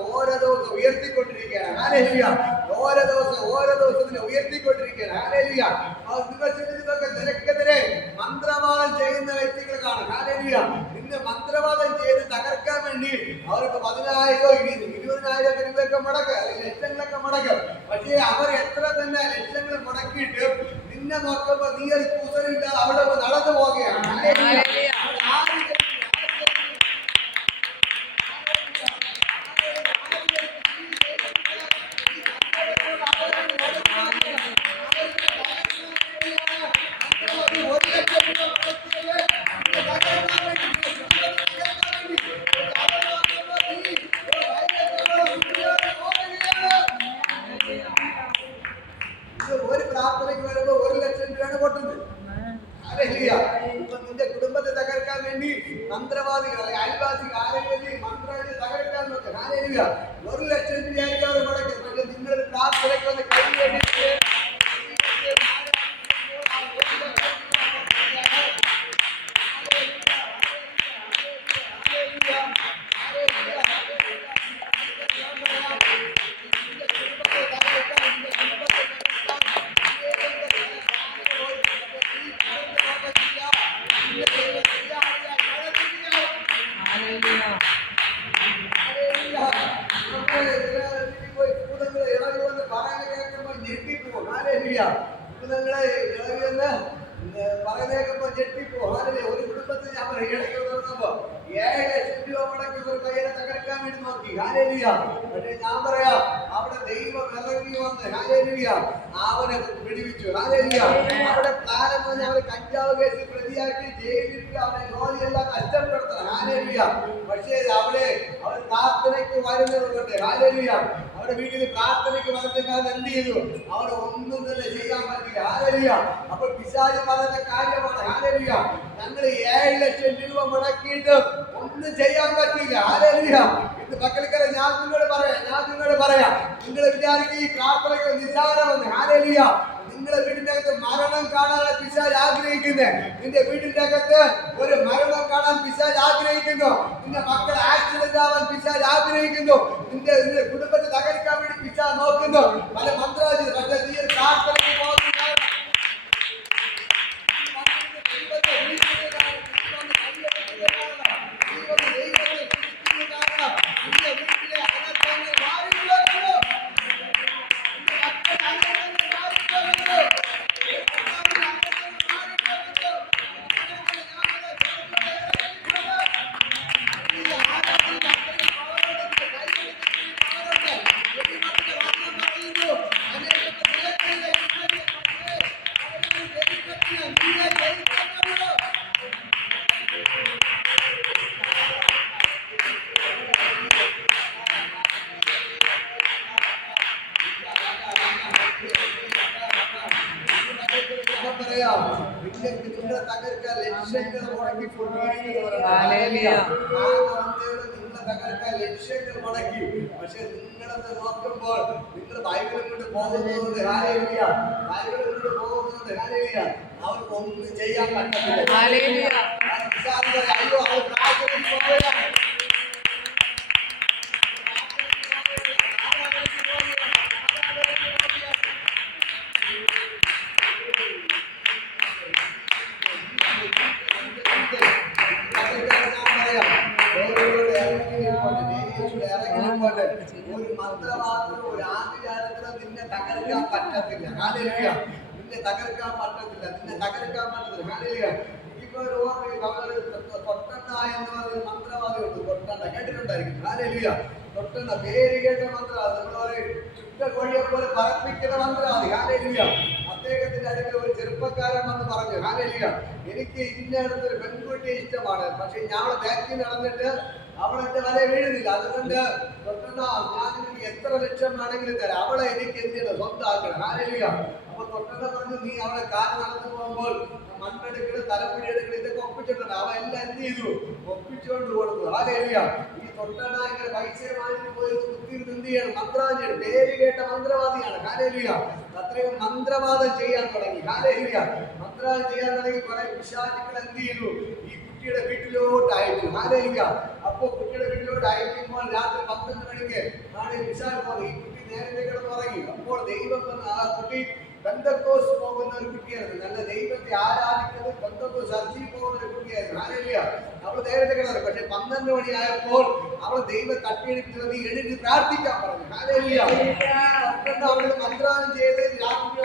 ഉയർത്തിക്കൊണ്ടിരിക്കുകയാണ്. ഹല്ലേലൂയ. ഓരോ ദിവസം ഉയർത്തിക്കൊണ്ടിരിക്കുകയാണ്. ഹല്ലേലൂയ. നിങ്ങൾ ചിന്തിച്ചതൊക്കെ നിനക്കെതിരെ മന്ത്രവാദം ചെയ്യുന്ന വ്യക്തികൾ കാണും. ഹല്ലേലൂയ. നിന്നെ മന്ത്രവാദം ചെയ്ത് തകർക്കാൻ വേണ്ടി അവർക്ക് 10,000 20,000 രൂപയൊക്കെ മുടക്കുക, ലക്ഷങ്ങളൊക്കെ മുടക്കും. പക്ഷേ അവർ എത്ര തന്നെ ലക്ഷങ്ങൾ മുടക്കിയിട്ട് നിന്നെ നോക്കുമ്പോ നീ ഒരു കുസറില്ല അവിടെ നടന്നു പോവുകയാണ്. ഒരു പ്രാർത്ഥനയ്ക്ക് വരുമ്പോ 1 ലക്ഷം രൂപയാണ് പൊട്ടുന്നത്. ഇപ്പൊ നിന്റെ കുടുംബത്തിൽ അത്ഭുതങ്ങളെ ഇളകിയെന്ന് പറയുന്നേക്കുമ്പോ ഞെട്ടിപ്പോ. ഒരു കുടുംബത്തിൽ ഞാൻ ഇടയ്ക്ക് തുറന്നപ്പോ 7 ലക്ഷം രൂപ മുടക്കി ഒരു പയ്യനെ തകർക്കാൻ വേണ്ടി നോക്കി. ഹല്ലേലൂയ. പക്ഷേ ഞാൻ പറയാം, അവിടെ ദൈവം ഇറങ്ങി വന്ന് ഹല്ലേലൂയ അവനെ പിടിവിച്ചു. ഹല്ലേലൂയ. അവിടെ പ്ലാൻ എന്ന് പറഞ്ഞാൽ അവരെ കഞ്ചാവ് കേസിൽ പ്രതിയാക്കി ജയിലിട്ട് അവനെ ജോലിയെല്ലാം നഷ്ടപ്പെടുത്തണം. ഹല്ലേലൂയ. പക്ഷേ അവിടെ അവർ പ്രാർത്ഥനയ്ക്ക് വരുന്നത് കൊണ്ട് ഹല്ലേലൂയ അവരുടെ വീട്ടിൽ പ്രാർത്ഥനയ്ക്ക് വരുന്നതിനാൽ എന്ത് ചെയ്തു? അവിടെ ഒന്നും തന്നെ ചെയ്യാൻ പറ്റില്ല. ഹല്ലേലൂയ. അപ്പോൾ പിശാച് പറഞ്ഞ കാര്യമാണ്. ഹല്ലേലൂയ. ഞങ്ങൾ 7 ലക്ഷം രൂപ മുടക്കിയിട്ട് ഒന്നും ചെയ്യാൻ പറ്റില്ല. ഹല്ലേലൂയ. ഇത് മക്കൾക്കല്ല, ഞാൻ നിങ്ങളോട് പറയാം, നിങ്ങൾ വിചാരിക്കും ഈ പ്രാർത്ഥനയ്ക്ക് നിസ്സാരമെന്ന്. ഹല്ലേലൂയ. നിങ്ങളുടെ വീടിന്റെ അകത്ത് മരണം കാണാൻ പിശാച് ആഗ്രഹിക്കുന്നത്. നിന്റെ വീടിന്റെ അകത്ത് ഒരു മരണം കാണാൻ പിശാച് ആഗ്രഹിക്കുന്നു. നിന്റെ മക്കൾ ആക്സിഡന്റ് ആവാൻ പിശാച് ആഗ്രഹിക്കുന്നു. നിന്റെ കുടുംബത്തെ തകർക്കാൻ വേണ്ടി പിശാച് നോക്കുന്നു. പല മന്ത്രവാദി. പക്ഷേ നീ ഒരു പ്രാർത്ഥനയ്ക്ക് പോകുന്നു. നിങ്ങളെ തകർക്കാൻ ലക്ഷ്യങ്ങൾ മുടക്കി ലക്ഷ്യങ്ങൾ മുടക്കി. പക്ഷെ നിങ്ങളത് നോക്കുമ്പോൾ നിങ്ങൾ ബൈബിളിൽ കൊണ്ട് പോകുന്നത് ഹല്ലേലൂയ, ബൈബിളിൽ കൊണ്ട് പോകുന്നത് ഹല്ലേലൂയ, അവർക്ക് ഒന്നും ചെയ്യാൻ പറ്റത്തില്ല. ഹല്ലേലൂയ. അയ്യോ അവർ പ്രാർത്ഥനയ്ക്ക് പോവുകയാണ്. ഒരു മന്ത്രവാദത്തിനോ ഒരു ആഭിചാരത്തിനോ നിന്നെ തകർക്കാൻ പറ്റത്തില്ല. ഹല്ലേലൂയ. നിന്നെ തകർക്കാൻ പറ്റത്തില്ല. ഹല്ലേലൂയ. ഇപ്പൊ തൊട്ടണ്ണ എന്ന് പറയുന്ന മന്ത്രവാദിയുണ്ട്. തൊട്ടണ്ണ കേട്ടിട്ടുണ്ടായിരിക്കും. ഹല്ലേലൂയ. തൊട്ടണ്ണ പേര് കേട്ട മന്ത്രവാദി. നമ്മൾ പറയും ചുട്ട കോഴിയെ പോലെ പറപ്പിക്കുന്ന മന്ത്രവാദി. ഹല്ലേലൂയ. അദ്ദേഹത്തിന്റെ അടുക്കൽ ഒരു ചെറുപ്പക്കാരൻ വന്ന് പറഞ്ഞു, ഹല്ലേലൂയ, എനിക്ക് ഇന്നടുത്തൊരു പെൺകുട്ടിയെ ഇഷ്ടമാണ്. പക്ഷെ ഞാൻ ബാക്കിൽ നടന്നിട്ട് അവൾ എന്റെ വരെ വീഴുന്നില്ല. അതുകൊണ്ട് ഞാൻ എനിക്ക് എത്ര ലക്ഷം വേണമെങ്കിലും തരാം. അവളെ എനിക്ക് എന്ത് ചെയ്യണം? സ്വന്തമാക്കണം. ഹല്ലേലൂയ. അപ്പൊ തൊട്ടണ്ണ പറഞ്ഞു, നീ അവളെ കാല് നടന്നു പോകുമ്പോൾ മണ്ണെടുക്കല്, തലമുടി എടുക്കല്, ഇതൊക്കെ ഒപ്പിച്ചിട്ടുണ്ട്. അവ എല്ലാം എന്ത് ചെയ്തു? ഒപ്പിച്ചുകൊണ്ട് കൊടുത്തു. ഹല്ലേലൂയ. ഈ തൊട്ടണ്ണ ഇങ്ങനെ പൈസ വാങ്ങി പോയി കുത്തിയിരുന്ന് എന്ത് ചെയ്യണം? മന്ത്രവാദിയാണ്. പേര് കേട്ട മന്ത്രവാദിയാണ്. ഹല്ലേലൂയ. അത്രയും മന്ത്രവാദം ചെയ്യാൻ തുടങ്ങി. ഹല്ലേലൂയ. മന്ത്രവാദം ചെയ്യാൻ തുടങ്ങി. കുറെ പിശാചുക്കൾ എന്ത് ചെയ്തു? ഈ കുട്ടിയുടെ വീട്ടിലോട്ട് അയച്ചു. ഹല്ലേലൂയ. അപ്പോ കുട്ടിയുടെ വീട്ടിലോട്ട് അയക്കുമ്പോൾ രാത്രി 12 മണിക്ക് ആണ് പിശാച് പോകുന്നത്. ഈ കുട്ടി നേരത്തെ കിടന്ന് ഉറങ്ങി. അപ്പോൾ ദൈവം ആ കുട്ടി പെന്തക്കോസ് പോകുന്ന ഒരു കുട്ടിയായിരുന്നു. നല്ല ദൈവത്തെ ആരാധിക്കുന്നത് പെന്തക്കോസ് ചർച്ചിൽ പോകുന്ന ഒരു കുട്ടിയായിരുന്നു. ഹല്ലേലൂയ. അവൾ നേരത്തെ കിടന്നു. പക്ഷെ 12 മണിയായപ്പോൾ അവൾ ദൈവം തട്ടിയെടുക്കുന്നത് എഴുതി പ്രാർത്ഥിക്കാൻ പറഞ്ഞു. ഹല്ലേലൂയ. അവള് മന്ത്രാനം ചെയ്ത് രാത്രി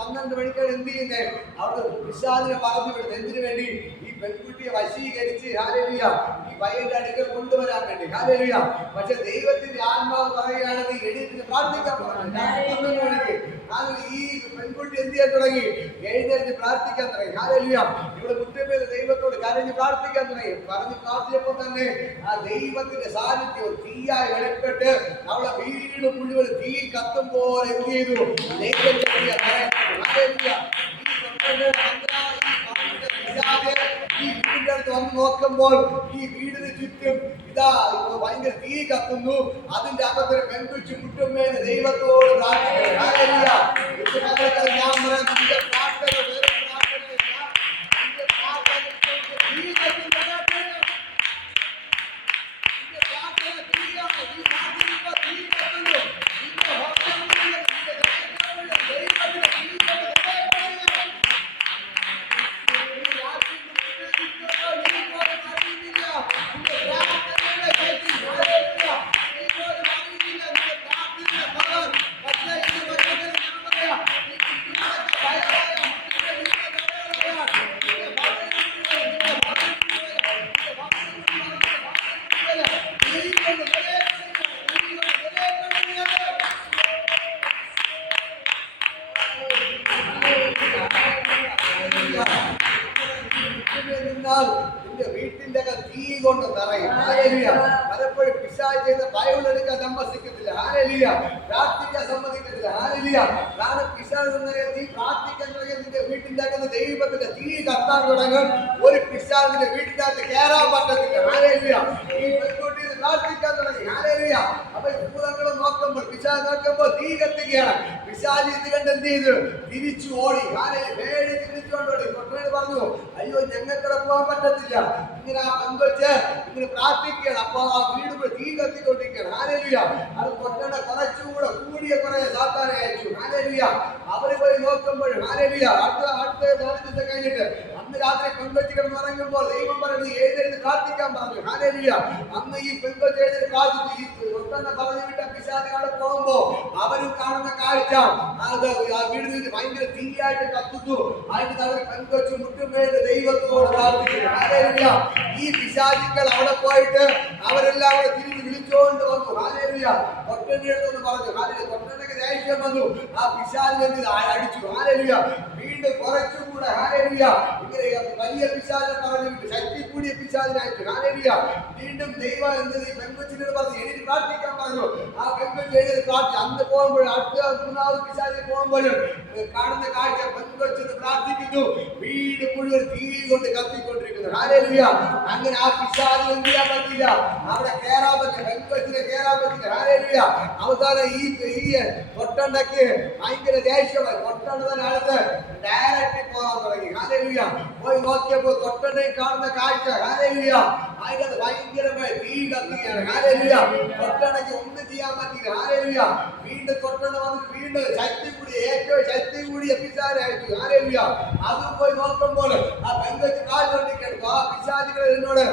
12 മണിക്കാണ് എന്ത് ചെയ്യുന്നത്? അവള് പിശാചിനെ പറഞ്ഞു വിടുന്നത്. എന്തിനു വേണ്ടി? ഈ പെൺകുട്ടിയെ വശീകരിച്ച് ഹല്ലേലൂയ ഈ പയ്യന്റെ അടുക്കൽ കൊണ്ടുവരാൻ വേണ്ടി. ഹല്ലേലൂയ. പക്ഷെ ദൈവത്തിന്റെ ആത്മാവ് പറയുകയാണ്, നീ എഴുതി പ്രാർത്ഥിക്കാൻ പറഞ്ഞു. 12 മണിക്ക് ഈ പെൺകുട്ടി എന്ത് ചെയ്യാൻ തുടങ്ങി? എഴുന്നേറ്റ് പ്രാർത്ഥിക്കാൻ തുടങ്ങി. ഹല്ലേലൂയ. ഇവിടെ കുറ്റമേൽ ദൈവത്തോട് കരഞ്ഞ് പ്രാർത്ഥിക്കാൻ തുടങ്ങി. പറഞ്ഞ് പ്രാർത്ഥിച്ചപ്പോൾ തന്നെ ആ ദൈവത്തിന്റെ സാന്നിധ്യം തീയായി വെളിപ്പെട്ട് അവളെ വീട് മുഴുവൻ തീ കത്തും പോലെ എന്ത് ചെയ്തു? ഈ വീടിന്റെ അടുത്ത് വന്ന് നോക്കുമ്പോൾ ഈ വീടിന് ചുറ്റും ഇതാ ഭയങ്കര തീ കത്തുന്നു. അതിന്റെ അകത്തൊരു പെൺകുച്ചു കുട്ടുമേന്ന് ദൈവത്തോട് പ്രാർത്ഥിക്കുന്നു. ഹല്ലേലൂയ. ഞാൻ പറയാം, പ്രാർത്ഥന വേറെ പ്രാർത്ഥനയില്ല. വീട്ടിന്റെ തീ കൊണ്ട് നിറയും. ഹല്ലേലൂയ. പലപ്പോഴും പിശാച് ചെയ്യുന്ന ബൈബിൾ എടുക്കാൻ സമ്മതിക്കത്തില്ല. ഹല്ലേലൂയ. പ്രാർത്ഥിക്കാൻ സമ്മതിക്കത്തില്ല. ഹല്ലേലൂയ. കാരണം പിശാച് നീ പ്രാർത്ഥിക്കാൻ തുടങ്ങിയ നിന്റെ വീട്ടിന്റെ അകത്ത് ദൈവത്തിന്റെ തീ കത്താൻ തുടങ്ങും. ഒരു പിശാചിന്റെ വീട്ടിന്റെ അകത്ത് കയറാൻ പറ്റത്തില്ല. ഹല്ലേലൂയ. ഈ പെൺകുട്ടി പ്രാർത്ഥിക്കാൻ തുടങ്ങി. ഹല്ലേലൂയ. അപ്പൊ ഭൂതങ്ങൾ നോക്കുമ്പോൾ പിശാച് നോക്കുമ്പോൾ തീ കത്തുകയാണ്. പിശാച് ഇത് കണ്ട് എന്ത് ചെയ്തു? തിരിച്ചു ഓടി. പേടി തിരിച്ചുകൊണ്ട് ഓടി. തൊട്ടേട് പറഞ്ഞു, അയ്യോ ഞങ്ങൾക്കിടെ പോകാൻ പറ്റത്തില്ല. ഇങ്ങനെ ആ പെൺകൊച്ച് ഇങ്ങനെ പ്രാർത്ഥിക്കുകയാണ്. അപ്പൊ ആ വീട് തീ കത്തിക്കൊണ്ടിരിക്കുകയാണ്. ഹല്ലേലൂയ. അത് തൊട്ടേടെ കുറച്ചുകൂടെ കൂടിയ കുറെ സാത്താനെ അയച്ചു. ഹല്ലേലൂയ. അവര് പോയി നോക്കുമ്പോൾ ഹല്ലേലൂയ. അടുത്ത 4 ദിവസം കഴിഞ്ഞിട്ട് അന്ന് രാത്രി പെൺകൊച്ച് കിടന്ന് ഉറങ്ങുമ്പോൾ ദൈവം പറയുന്നത് എഴുന്നേറ്റ് പ്രാർത്ഥിക്കാൻ പറഞ്ഞു. ഹല്ലേലൂയ. അന്ന് ഈ പെൺകൊച്ച് എഴുന്നേറ്റ് പ്രാർത്ഥിച്ചു. ഈ തൊട്ടെണ്ണ പറഞ്ഞു വിട്ട പിശാചുകളെ പോകുമ്പോ അവരും കാണുന്ന കാഴ്ച അത് ആ വീടിന് ഭയങ്കര തീയായിട്ട് കത്തുന്നു. അതിന് അവർ പെൺകൊച്ചു മുട്ടുമേല് ദൈവത്തോട് പ്രാർത്ഥിക്കുന്നു. ഹല്ലേലൂയ. ഈ പിശാചുക്കൾ അവിടെ പോയിട്ട് അവരെല്ലാം അവിടെ തിരിഞ്ഞ് വിളിച്ചുകൊണ്ട് വന്നു. ഹല്ലേലൂയ. തൊട്ടെണ്ണയെടുത്തെന്ന് പറഞ്ഞു. ഹല്ലേലൂയ. തൊട്ടെണ്ണയ്ക്ക് ദേഷ്യം വന്നു. ആ പിശാചിനെ അടിച്ചു. ഹല്ലേലൂയ. വീണ്ടും കുറച്ചുകൂടെ ഹല്ലേലൂയ ഇങ്ങനെ വലിയ പിശാചിനെ പറഞ്ഞു വിട്ടു. ശക്തി കൂടിയ പിശാചിനെ അയച്ചു. ഹല്ലേലൂയ. വീണ്ടും ദൈവം എന്ത് പെൺകൊച്ചിനോട് പറഞ്ഞു എഴുതി പ്രാർത്ഥിക്കാൻ പറഞ്ഞു. ആ പെൺകൊച്ച് എഴുതി പ്രാർത്ഥിച്ചു. അന്ന് പോകുമ്പോഴും അടുത്ത 3ാമത് പിശാചിന് പോകുമ്പോഴും കാണുന്ന കാഴ്ച പെൺകൊച്ചിന് പ്രാർത്ഥിക്കുന്നു. വീട് മുഴുവൻ തീ കൊണ്ട് കത്തിക്കൊണ്ടിരിക്കുന്നു. ഹല്ലേലൂയ. അങ്ങനെ ആ പിശാചിന് എന്ത് ചെയ്യാൻ പറ്റില്ല, അവിടെ കയറാൻ പറ്റില്ല. പെൺകൊച്ചിനെ കയറാൻ പറ്റില്ല. ഹല്ലേലൂയ. അവസാനം ഈ തൊട്ടെണ്ണയ്ക്ക് ഭയങ്കര ദേഷ്യമായി. തൊട്ടെണ്ണ തന്നെ അടുത്ത് ഡയറക്റ്റ് പോകാൻ തുടങ്ങി. ഹല്ലേലൂയ. പോയി നോക്കിയപ്പോ തൊട്ടെണ്ണയിൽ കാണുന്ന കാഴ്ച ഹല്ലേലൂയ അതിനകത്ത് ഭയങ്കരമായി തീ കത്തുകയാണ്. ഹല്ലേലൂയ. തൊട്ടെണ്ണയ്ക്ക് ഒന്നും ചെയ്യാൻ പറ്റില്ല. ഹല്ലേലൂയ. വീണ്ടും തൊട്ടെണ്ണ വന്നിട്ട് വീണ്ടും ശക്തി കൂടിയ ഏറ്റവും ശക്തി കൂടിയ പിശാചിനെ അയച്ചു. ഹല്ലേലൂയ. അതും പോയി നോക്കുമ്പോൾ ആ പെൺകൊച്ച് കാറ്റുകൊണ്ടിരിക്കുന്നു. ആ പിശാചുകൾ എന്നോട്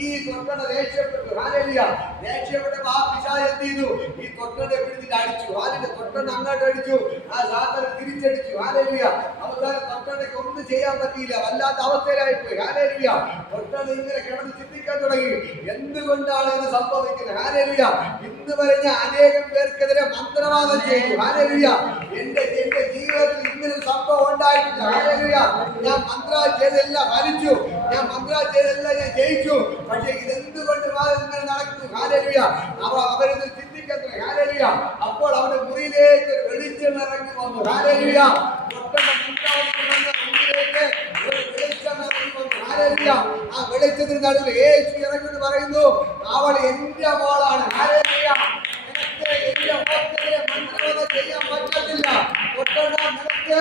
ഈ തൊട്ടെണ്ണ ദേഷ്യപ്പെട്ടു. ഹല്ലേലൂയ. ദേഷ്യപ്പെട്ടപ്പോ ആ പിശാച് എന്ത് ചെയ്തു? ഈ തൊട്ടെണ്ണയെ പിടിച്ചിട്ട് അടിച്ചു. ഹല്ലേലൂയ. തൊട്ടെണ്ണ അങ്ങോട്ട് അടിച്ചു. ആ സാത്താനെ തിരിച്ചടിച്ചു. ഹല്ലേലൂയ. അവസാനം തൊട്ടെണ്ണയ്ക്ക് ഒന്നും ചെയ്യാൻ പറ്റിയില്ല. വല്ലാത്ത അവസ്ഥയിലായി പോയി. ഹല്ലേലൂയ. തൊട്ടെണ്ണ ഇങ്ങനെ കിടന്ന് ചിന്തിക്കാൻ തുടങ്ങി, എന്തുകൊണ്ടാണ് ഇത് സംഭവിക്കുന്നത്? ഹല്ലേലൂയ. ഇന്ന് വരെ ഞാൻ അനേകം പേർക്കെതിരെ മന്ത്രവാദം ചെയ്തു. ഹല്ലേലൂയ. എന്റെ ജീവിതത്തിൽ ഇങ്ങനെ സംഭവം ഉണ്ടായിട്ടില്ല. ഹല്ലേലൂയ. ഞാൻ മന്ത്രവാദം ചെയ്തെല്ലാം ഫലിച്ചു. ഞാൻ മന്ത്രവാദം ചെയ്തെല്ലാം ഞാൻ ജയിച്ചു. പക്ഷേ ഇതെന്തുകൊണ്ട് ഇങ്ങനെ നടക്കുന്നു? ഹല്ലേലൂയ. അവരിത് ചിന്തിക്കാൻ തുടങ്ങി. ഹല്ലേലൂയ. അപ്പോൾ അവന്റെ മുറിയിലേക്ക് ഒരു വെളിച്ചം ഇറങ്ങി വന്നു. ഹല്ലേലൂയ. ആ വെളിച്ചത്തിന് നടുവിൽ യേശു ഇറങ്ങി പറയുന്നു, അവൾ എന്റെ മോളാണ്. ഹല്ലേലൂയ. എന്റെ മോക്കെതിരെ മന്ത്രവാദം ചെയ്യാൻ പറ്റത്തില്ല. നിനക്ക്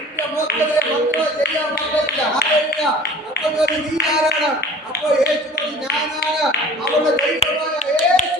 എന്റെ മോക്കെതിരെ മന്ത്രവാദം ചെയ്യാൻ പറ്റത്തില്ല. ഹല്ലേലൂയ. അപ്പോൾ നീ ആരാണ്? അപ്പോൾ യേശു പറഞ്ഞു, ഞാനാണ് അവളുടെ ദൈവമായ യേശു.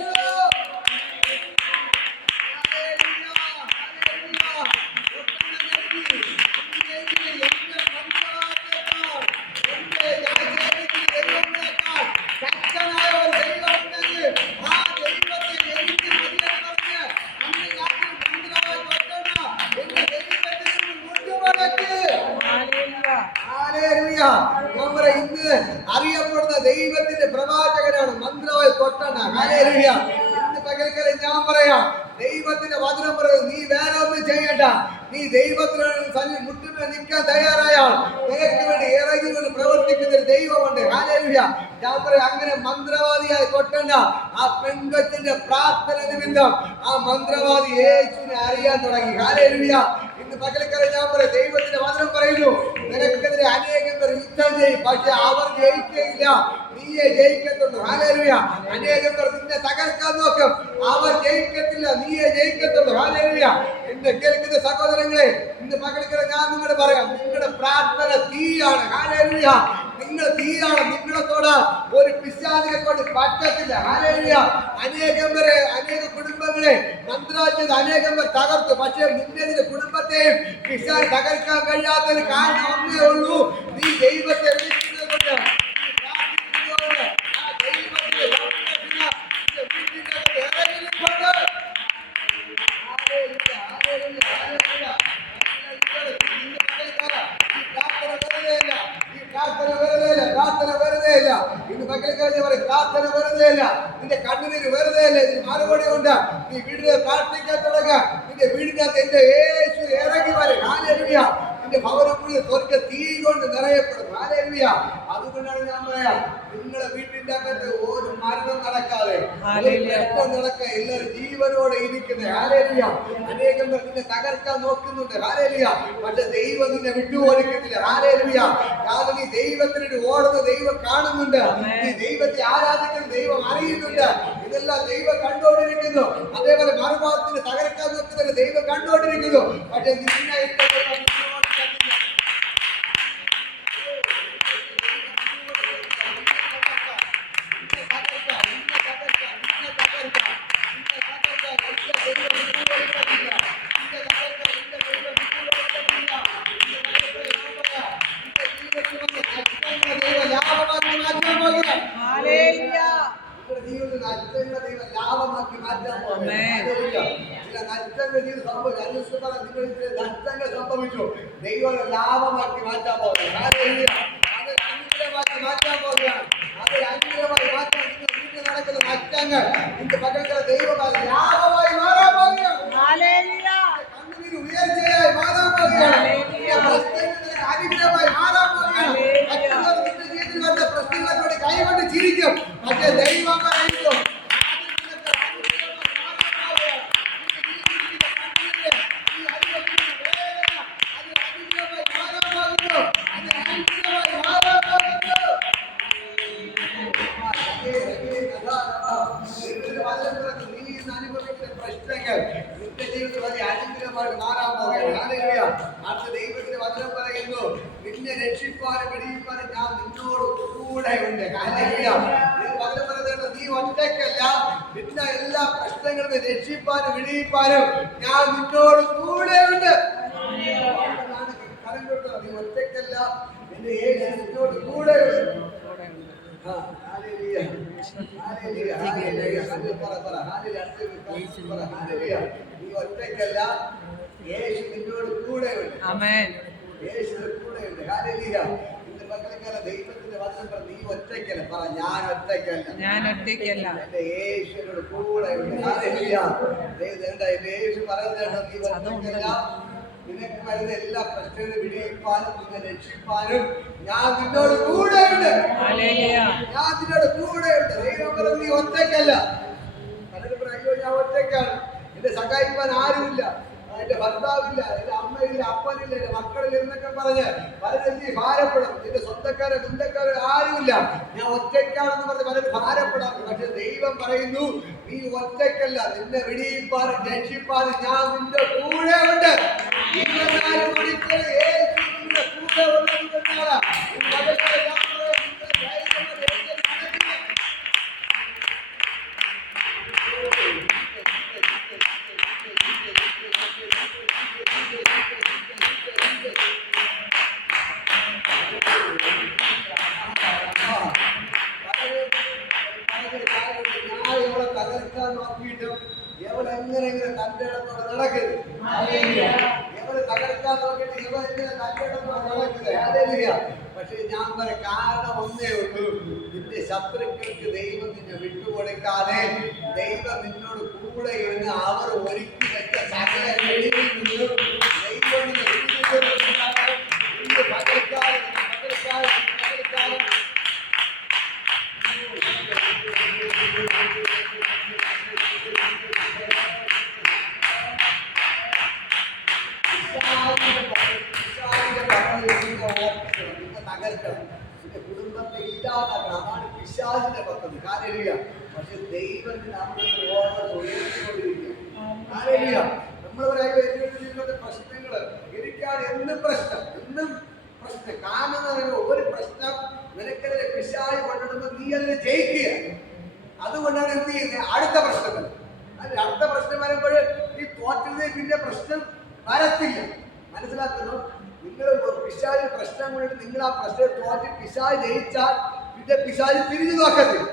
ഇന്ന് അറിയപ്പെടുന്ന ദൈവത്തിന്റെ പ്രവാചകനാണ് മന്ത്രവാദി തൊട്ടെണ്ണ. ഹല്ലേലൂയ. ഇന്ന് പകൽക്കാലം ഞാൻ പറയാം, ദൈവത്തിന്റെ വചനം പറയുന്നത് നീ വേറെ ഒന്നും ചെയ്യണ്ട. നീ ദൈവത്തിന് മുട്ടുമേ നിൽക്കാൻ തയ്യാറായാൽ നിനക്ക് വേണ്ടി ഇറങ്ങി വന്ന് പ്രവർത്തിക്കുന്ന ഒരു ദൈവമുണ്ട്. ഹല്ലേലൂയ. ഞാൻ പറയാം, അങ്ങനെ മന്ത്രവാദിയായി തൊട്ടെണ്ണ ആ പെൺകൊച്ചിന്റെ പ്രാർത്ഥന നിമിത്തം ആ മന്ത്രവാദി യേശുവിനെ അറിയാൻ തുടങ്ങി. ഹല്ലേലൂയ. ഇന്ന് പകൽക്കാലം ഞാൻ പറയാം, ദൈവത്തിന്റെ വചനം പറയുന്നു, നിനക്കെതിരെ അനേകം പേർ യുദ്ധം ചെയ്യും, പക്ഷെ അവർ ജയിക്കുകയില്ല, നീയെ ജയിക്കത്തുള്ളൂ. ഹല്ലേലൂയ. അനേകം പേർ നിന്നെ തകർക്കാൻ നോക്കും, അവർ ജയിക്കത്തില്ല, നീയെ ജയിക്കത്തുള്ളൂ. ഹല്ലേലൂയ. എന്നെ കേൾക്കുന്ന സഹോദരങ്ങളെ, ഇന്ന് പകൽക്കാലം ഞാൻ നിങ്ങളോട് പറയാം, നിങ്ങളുടെ പ്രാർത്ഥന തീയാണ്. ഹല്ലേലൂയ. നിങ്ങൾ തീയാണ്. നിങ്ങളത്തോട് ഒരു പിശാചിനെ കൊണ്ട് പറ്റത്തില്ല. ഹല്ലേലൂയ. അനേക കുടുംബങ്ങളെ മന്ത്രവാദിച്ചത് അനേകം പേർ തകർത്തു, പക്ഷേ നിന്റെ കുടുംബത്തെയും പിശാച് തകർക്കാൻ കഴിയാത്തൊരു കാരണം ഒന്നേ ഉള്ളൂ, നീ ദൈവത്തെ വിളിക്കുന്നത് കൊണ്ട്, ആ ദൈവത്തെ പ്രാർത്ഥന വെറുതെ ഇല്ല. ഇന്ന് പകൽക്കാലം പറയും, പ്രാർത്ഥന വെറുതെ ഇല്ല. നിന്റെ കണ്ണുനീര് വെറുതെ ഇല്ല. ഇതിന് മറുപടി ഉണ്ട്. നീ വീടിനെ പ്രാർത്ഥിക്കാൻ തുടങ്ങുക. നിന്റെ വീടിനകത്ത് എന്റെ യേശു ഇറങ്ങി വരും. ഹല്ലേലൂയ. നിന്റെ ഭവനം മുഴുവൻ സ്വർഗ്ഗ തീ കൊണ്ട് നിറയപ്പെടും. ഹല്ലേലൂയ. അതുകൊണ്ടാണ് ഞാൻ പറയാം, നിങ്ങളുടെ വീട്ടിന്റെ അകത്ത് ഒരു മരണം നടക്കാതെ, ഒരു പ്രശ്നം നടക്കാതെ എല്ലാവരും ജീവനോടെ ഇരിക്കുന്നത്. ഹല്ലേലൂയ. അനേകം പേർ നിന്നെ തകർക്കാൻ നോക്കുന്നുണ്ട്. ഹല്ലേലൂയ. പക്ഷെ ദൈവം നിന്നെ വിട്ടുകൊടുക്കുന്നില്ല. ഹല്ലേലൂയ. കാരണം നീ ദൈവത്തിന് ഓടുന്ന ദൈവം കാണുന്നുണ്ട്. നീ ദൈവത്തെ ആരാധിക്കുന്ന ദൈവം അറിയുന്നുണ്ട്. ഇതെല്ലാം ദൈവം കണ്ടുകൊണ്ടിരിക്കുന്നു. അതേപോലെ മറുഭാഗത്തിന് തകർക്കാൻ നോക്കുന്നത് ദൈവം കണ്ടുകൊണ്ടിരിക്കുന്നു. പക്ഷെ നിന്നെ ലാഭമാക്കി മാറ്റാൻ പോകുന്നു. ചില നഷ്ടങ്ങൾ സംഭവിച്ചു. ദൈവം ലാഭമാക്കി മാറ്റാൻ പോകുന്നു. അത് അനുകൂലമാക്കി മാറ്റാൻ പോകുകയാണ്. അത് അനുകൂലമായി മാറ്റാൻ നിങ്ങൾ വീട്ടിൽ നടക്കുന്ന നഷ്ടങ്ങൾ നിന്റെ പകർക്കുന്ന ദൈവം ലാഭമായി മാറാൻ പോകുകയാണ്. കണ്ണുനീര് ഉയർച്ചയായി മാറാൻ പോകുകയാണ്. അനുകൂലമായി മാറാൻ പോകുകയാണ്. മറ്റുള്ളവർ നിന്റെ ജീവിതത്തിൽ വന്ന പ്രശ്നങ്ങളെ കൈകൊണ്ട് ചിരിക്കും. പക്ഷേ ദൈവം പറയുന്നു പ്രശ്നങ്ങൾ നിന്റെ ജീവിതത്തിൽ വലിയ അനുഗ്രഹമായിട്ട് മാറാൻ പോകുകയാണ്. അടുത്ത ദൈവത്തിന്റെ വചനം പറയുന്നു, നിന്നെ രക്ഷിപ്പാനും വെടിയിപ്പാനും ഞാൻ നിന്നോട് കൂടെ ഉണ്ട്. വചനം പറയുന്നത് നീ ഒറ്റയ്ക്കല്ല, നിന്റെ എല്ലാ പ്രശ്നങ്ങളും രക്ഷിപ്പാനും വെടിയിപ്പാനും ഞാൻ നിന്നോട് കൂടെ ഉണ്ട്. കരം കൊടുത്തോ, നീ ഒറ്റയ്ക്കല്ല, നിന്റെ യേശു നിന്നോട് കൂടെ ഉണ്ട്. നീ ഒറ്റയ്ക്കല്ല, യേശു നിന്നോട് കൂടെയുണ്ട്. യേശുവിന്റെ കൂടെയുണ്ട്. ഹല്ലേലൂയ. ഇന്ന് മക്കളെക്കാല ദൈവത്തിന്റെ വചനം പറ, നീ ഒറ്റയ്ക്കല്ല. പറ, ഞാൻ ഒറ്റയ്ക്കല്ല, എന്റെ യേശുവിനോട് കൂടെയുണ്ട്. ഹല്ലേലൂയ. എന്റെ യേശു പറയുന്നത് നീ ഒറ്റയ്ക്കല്ല, നിനക്ക് വരുന്ന എല്ലാ പ്രശ്നങ്ങളും വിടിയിപ്പാനും നിന്നെ രക്ഷിപ്പാനും ഞാൻ നിന്നോട് കൂടെയുണ്ട്. ഞാൻ നിന്നോട് കൂടെയുണ്ട്. ദൈവം പറഞ്ഞു നീ ഒറ്റയ്ക്കല്ല. പലരും പറയും, അയ്യോ ഞാൻ ഒറ്റയ്ക്കാണ്, എന്നെ സഹായിക്കാൻ ആരുമില്ല, എന്റെ ഭർത്താവില്ല, എന്റെ അമ്മയില്ല, അപ്പനില്ല, എന്റെ മക്കളില്ല എന്നൊക്കെ പറഞ്ഞ് പലരും നീ ഭാരപ്പെടും. നിന്റെ സ്വന്തക്കാരോ ബന്ധക്കാരോ ആരുമില്ല, ഞാൻ ഒറ്റയ്ക്കാണെന്ന് പറഞ്ഞ് പലരും ഭാരപ്പെടാം. പക്ഷെ ദൈവം പറയുന്നു നീ ഒറ്റയ്ക്കല്ല, നിന്നെ വിടിയിപ്പാനും രക്ഷിപ്പാനും ഞാൻ നിന്റെ കൂടെ ഉണ്ട്. തകർക്കാൻ നോക്കിയിട്ടും എവളെങ്ങനെ തന്റെ ഇടത്തോടെ നടക്കുന്നത്, എവള് തകർക്കാൻ നോക്കിയിട്ട് ഇവ എങ്ങനെ തന്റെ ഇടത്തോടെ നടക്കുന്നത്. പക്ഷെ ഞാൻ പറയാം, കാരണം ഒന്നേ ഉള്ളൂ, നിന്റെ ശത്രുക്കൾക്ക് ദൈവം നിന്നെ വിട്ടുകൊടുക്കാതെ ദൈവം നിന്നോട് കൂടെ ഇരുന്ന് അവർ ഒരുക്കി വെച്ച സകല ദൈവം നിന്നെ തകർക്കണം, നിന്റെ കുടുംബത്തെ ഇല്ലാതാക്കണം. അതാണ് പിശാചിന്റെ പദ്ധതി. ഹല്ലേലൂയ. പക്ഷെ ദൈവത്തിന് നമ്മളെ ഹല്ലേലൂയ. നമ്മൾ പറയുന്നത് പ്രശ്നങ്ങള് എനിക്കാണ് എന്നും പ്രശ്നം, എന്നും പ്രശ്നം. കാരണം എന്ന് പറയുമ്പോൾ ഒരു പ്രശ്നം നിനക്കെതിരെ പിശാച് കൊണ്ടിടുമ്പോൾ നീ അതിനെ ജയിക്കുക. അതുകൊണ്ടാണ് എന്ത് ചെയ്യുന്നത്, അടുത്ത പ്രശ്നം. അടുത്ത പ്രശ്നം വരുമ്പോൾ ഈ തോറ്റതേ പിന്നെ പ്രശ്നം വരത്തില്ല. മനസ്സിലാക്കുന്നു? നിങ്ങൾ പിശാച് പ്രശ്നം കൊണ്ടിട്ട് നിങ്ങൾ ആ പ്രശ്നം തോറ്റ് പിശാച് ജയിച്ചാൽ പിന്നെ പിശാച് തിരിഞ്ഞു നോക്കത്തില്ല.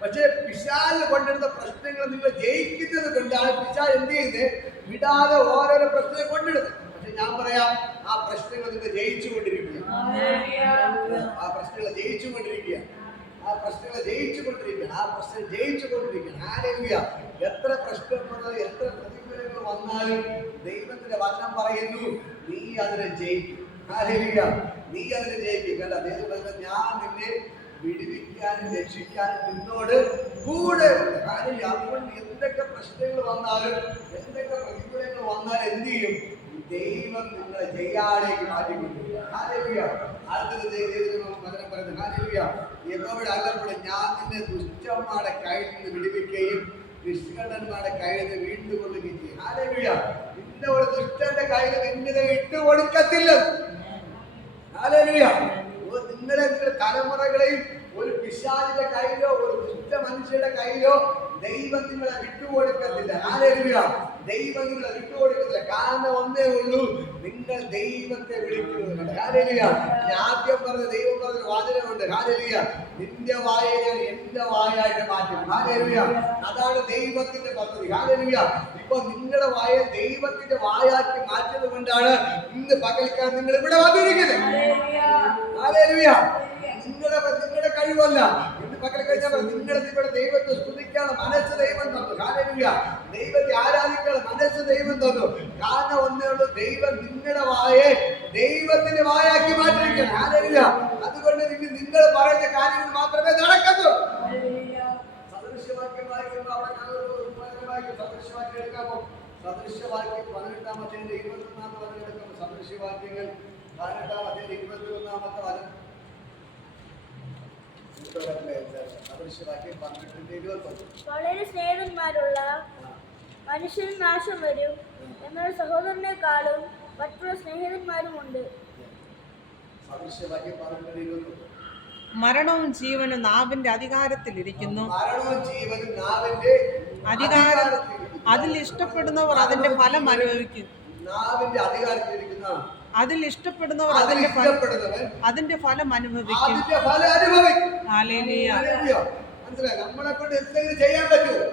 പക്ഷേ പിശാച് കൊണ്ടിരുന്ന പ്രശ്നങ്ങൾ നിങ്ങൾ ജയിക്കുന്നത് കൊണ്ടാണ് പിശാച് എന്ത് ചെയ്യുന്നത്, വിടാതെ ഓരോരോ പ്രശ്നം കൊണ്ടിടുന്നത്. പക്ഷെ ഞാൻ പറയാം, ആ പ്രശ്നങ്ങൾ നിങ്ങൾ ജയിച്ചുകൊണ്ടിരിക്കുക, ആ പ്രശ്നങ്ങൾ ജയിച്ചുകൊണ്ടിരിക്കുക, ആ പ്രശ്നങ്ങൾ ജയിച്ചുകൊണ്ടിരിക്കുകയാണ്, ആ പ്രശ്നം ജയിച്ചുകൊണ്ടിരിക്കുകയാണ്. ഹല്ലേലൂയ. എത്ര പ്രശ്നം വന്നാലും എത്ര പ്രതികൂലങ്ങൾ വന്നാലും ദൈവത്തിന്റെ വചനം പറയുന്നു നീ അതിനെ ജയിക്കും. ഹല്ലേലൂയ. നീ അതിനെ ജയിപ്പിക്കണ്ട. ദൈവം പറയുന്നത് ഞാൻ നിന്നെ വിടുവിക്കാനും രക്ഷിക്കാനും നിന്നോട് കൂടെ ഉണ്ട്. ഹല്ലേലൂയ. അതുകൊണ്ട് എന്തൊക്കെ പ്രശ്നങ്ങൾ വന്നാലും എന്തൊക്കെ പ്രതികൂലങ്ങൾ വന്നാലും എന്ത് ചെയ്യും? ദൈവം നിങ്ങളെ ജയാളിലേക്ക് മാറ്റിക്കൊണ്ടിരിക്കും. ഹല്ലേലൂയ. അടുത്തത് വചനം പറയുന്നത് ഹല്ലേലൂയ. യഹോവയുടെ അരുളപ്പാട്, ഞാൻ നിന്നെ ദുഷ്ടന്മാരുടെ കയ്യിൽ നിന്ന് വിടുവിക്കുകയും നിഷ്കണ്ടന്മാരുടെ കയ്യിൽ നിന്ന് വീണ്ടുകൊള്ളുകയും ചെയ്യും. ഹല്ലേലൂയ. നിന്റെ ഒരു ദുഷ്ടന്റെ കയ്യിൽ നിന്നെ വിട്ടുകൊടുക്കത്തില്ല. ഹല്ലേലൂയ. നിങ്ങളുടെ തലമുറകളെയും ഒരു പിശാചിന്റെ കയ്യിലോ ഒരു ദുഷ്ട മനുഷ്യരുടെ കയ്യിലോ ദൈവം നിങ്ങളെ വിട്ടുകൊടുക്കത്തില്ല. ഹല്ലേലൂയ. ദൈവം നിങ്ങളെ വിട്ടുകൊടുക്കത്തില്ല. കാരണം ഒന്നേ ഉള്ളൂ, നിങ്ങൾ ദൈവത്തെ വിളിക്കുന്നത്. ഹല്ലേലൂയ. ആദ്യം പറഞ്ഞ ദൈവം പറഞ്ഞ വാചനമുണ്ട്. ഹല്ലേലൂയ. നിന്റെ വായെ ഞാൻ എന്റെ വായായിട്ട് മാറ്റും. ഹല്ലേലൂയ. അതാണ് ദൈവത്തിന്റെ പദ്ധതി. ഹല്ലേലൂയ. ഇപ്പൊ നിങ്ങളുടെ വായെ ദൈവത്തിന്റെ വായാക്കി മാറ്റുന്നത് കൊണ്ടാണ് ഇന്ന് പകൽക്കാലം നിങ്ങൾ ഇവിടെ വന്നിരിക്കുന്നത്. ഹല്ലേലൂയ. നിങ്ങളുടെ കഴിവല്ല. ഇന്ന് പകൽ കഴിഞ്ഞാൽ നിങ്ങളുടെ ദൈവത്തെ സ്തുതിക്കാനുള്ള മനസ്സ് ദൈവം തന്നു. ഹല്ലേലൂയ. ദൈവത്തെ ആരാധിക്കാനുള്ള മനസ്സ് ദൈവം തന്നു. കാരണം ഒന്നേ ഉള്ളൂ, ദൈവം നിങ്ങളുടെ വായെ ദൈവത്തിന്റെ വായാക്കി മാറ്റിയിരിക്കണം. ഹല്ലേലൂയ. അതുകൊണ്ട് നിങ്ങൾ പറയുന്ന കാര്യങ്ങൾ മാത്രമേ നടക്കത്തുള്ളൂ. സദൃശ്യവാക്യം വായിക്കുമ്പോൾ അവിടെ സദൃശ്യവാക്യം എടുക്കാമോ? സദൃശ്യവാക്യം 18-ാമത്തെ 21-ാമത്തെ വചനം എടുക്കാമോ? സദൃശ്യവാക്യങ്ങൾ 18-ാമത്തെ 21-ാമത്തെ വചനം. വളരെ സ്നേഹിതന്മാരുള്ള മനുഷ്യന് നാശം വരും, എന്നാൽ സഹോദരനേക്കാളും മറ്റുള്ള സ്നേഹിതന്മാരുമുണ്ട്. മരണവും ജീവനും നാവിന്റെ അധികാരത്തിലിരിക്കുന്നു. അതിൽ ഇഷ്ടപ്പെടുന്നവർ അതിന്റെ ഫലം അനുഭവിക്കും. അതിൽ ഇഷ്ടപ്പെടുന്നവർ അതിന്റെ ഫലം അനുഭവിക്കും. ഹല്ലേലൂയ. നമ്മളെ കൊണ്ട് എന്തെങ്കിലും ചെയ്യാൻ പറ്റുമോ?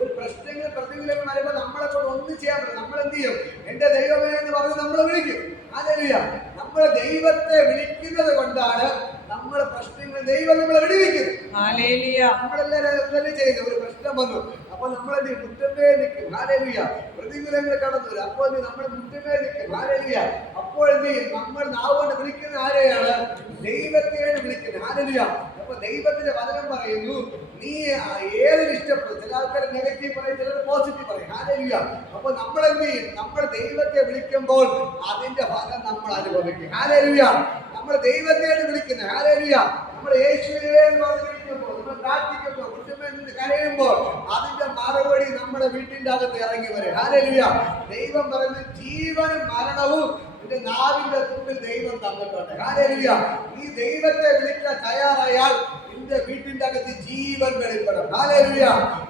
ഒരു പ്രശ്നങ്ങൾ പ്രതികൂലങ്ങൾ വരുമ്പോൾ നമ്മളെ കൊണ്ട് ഒന്നും ചെയ്യാൻ പറ്റും. നമ്മൾ എന്ത് ചെയ്യും? എന്റെ ദൈവമേ എന്ന് പറഞ്ഞ് നമ്മളെ വിളിക്കും. ഹല്ലേലൂയ. നമ്മളെ ദൈവത്തെ വിളിക്കുന്നത് കൊണ്ടാണ് നമ്മളെ പ്രശ്നങ്ങൾ ദൈവം നമ്മളെ വിടുവിക്കുന്നത്. ഹല്ലേലൂയ. നമ്മളെല്ലാവരും ചെയ്യുന്നത്. ഒരു പ്രശ്നം വന്നു, അപ്പൊ നമ്മളെന്ത് മുറ്റമേ നിൽക്കും. ഹല്ലേലൂയ. പ്രതികൂലങ്ങൾ കടന്നു വരും, അപ്പോൾ നമ്മൾ മുറ്റമേ നിൽക്കും. ഹല്ലേലൂയ. അപ്പോൾ എന്ത് ചെയ്യും? നമ്മൾ നാവുകൊണ്ട് വിളിക്കുന്ന ആരെയാണ്? ദൈവത്തെയാണ് വിളിക്കുന്നത്. ഹല്ലേലൂയ. അപ്പൊ ദൈവത്തിന്റെ വചനം പറയുന്നു, നീ ഏതിന് ഇഷ്ടപ്പെടും? ചില ആൾക്കാർ നെഗറ്റീവ് പറയും, ചിലർ പോസിറ്റീവ് പറയും. ഹല്ലേലൂയ. അപ്പൊ നമ്മൾ എന്ത് ചെയ്യും? നമ്മൾ ദൈവത്തെ വിളിക്കുമ്പോൾ അതിന്റെ ഫലം നമ്മൾ അനുഭവിക്കും. ഹല്ലേലൂയ. നമ്മൾ ദൈവത്തെയാണ് വിളിക്കുന്നത്. ഹല്ലേലൂയ. നമ്മൾ യേശുവേ എന്ന് പറഞ്ഞ് വിളിക്കുമ്പോൾ, നമ്മൾ പ്രാർത്ഥിക്കുമ്പോൾ, കുറ്റമേ നിന്ന് കരയുമ്പോൾ അതിന്റെ മറുപടി നമ്മുടെ വീട്ടിന്റെ അകത്ത് ഇറങ്ങി വരും. ഹല്ലേലൂയ. ദൈവം പറയുന്നത് ജീവനും മരണവും നിന്റെ നാവിന്റെ തുമ്പിൽ ദൈവം തന്നിട്ടുണ്ട്. ഹല്ലേലൂയ. ഈ ദൈവത്തെ വിളിക്കാൻ തയ്യാറായാൽ നിന്റെ വീട്ടിന്റെ അകത്ത് ജീവൻ വെളിപ്പെടും. ഹല്ലേലൂയ.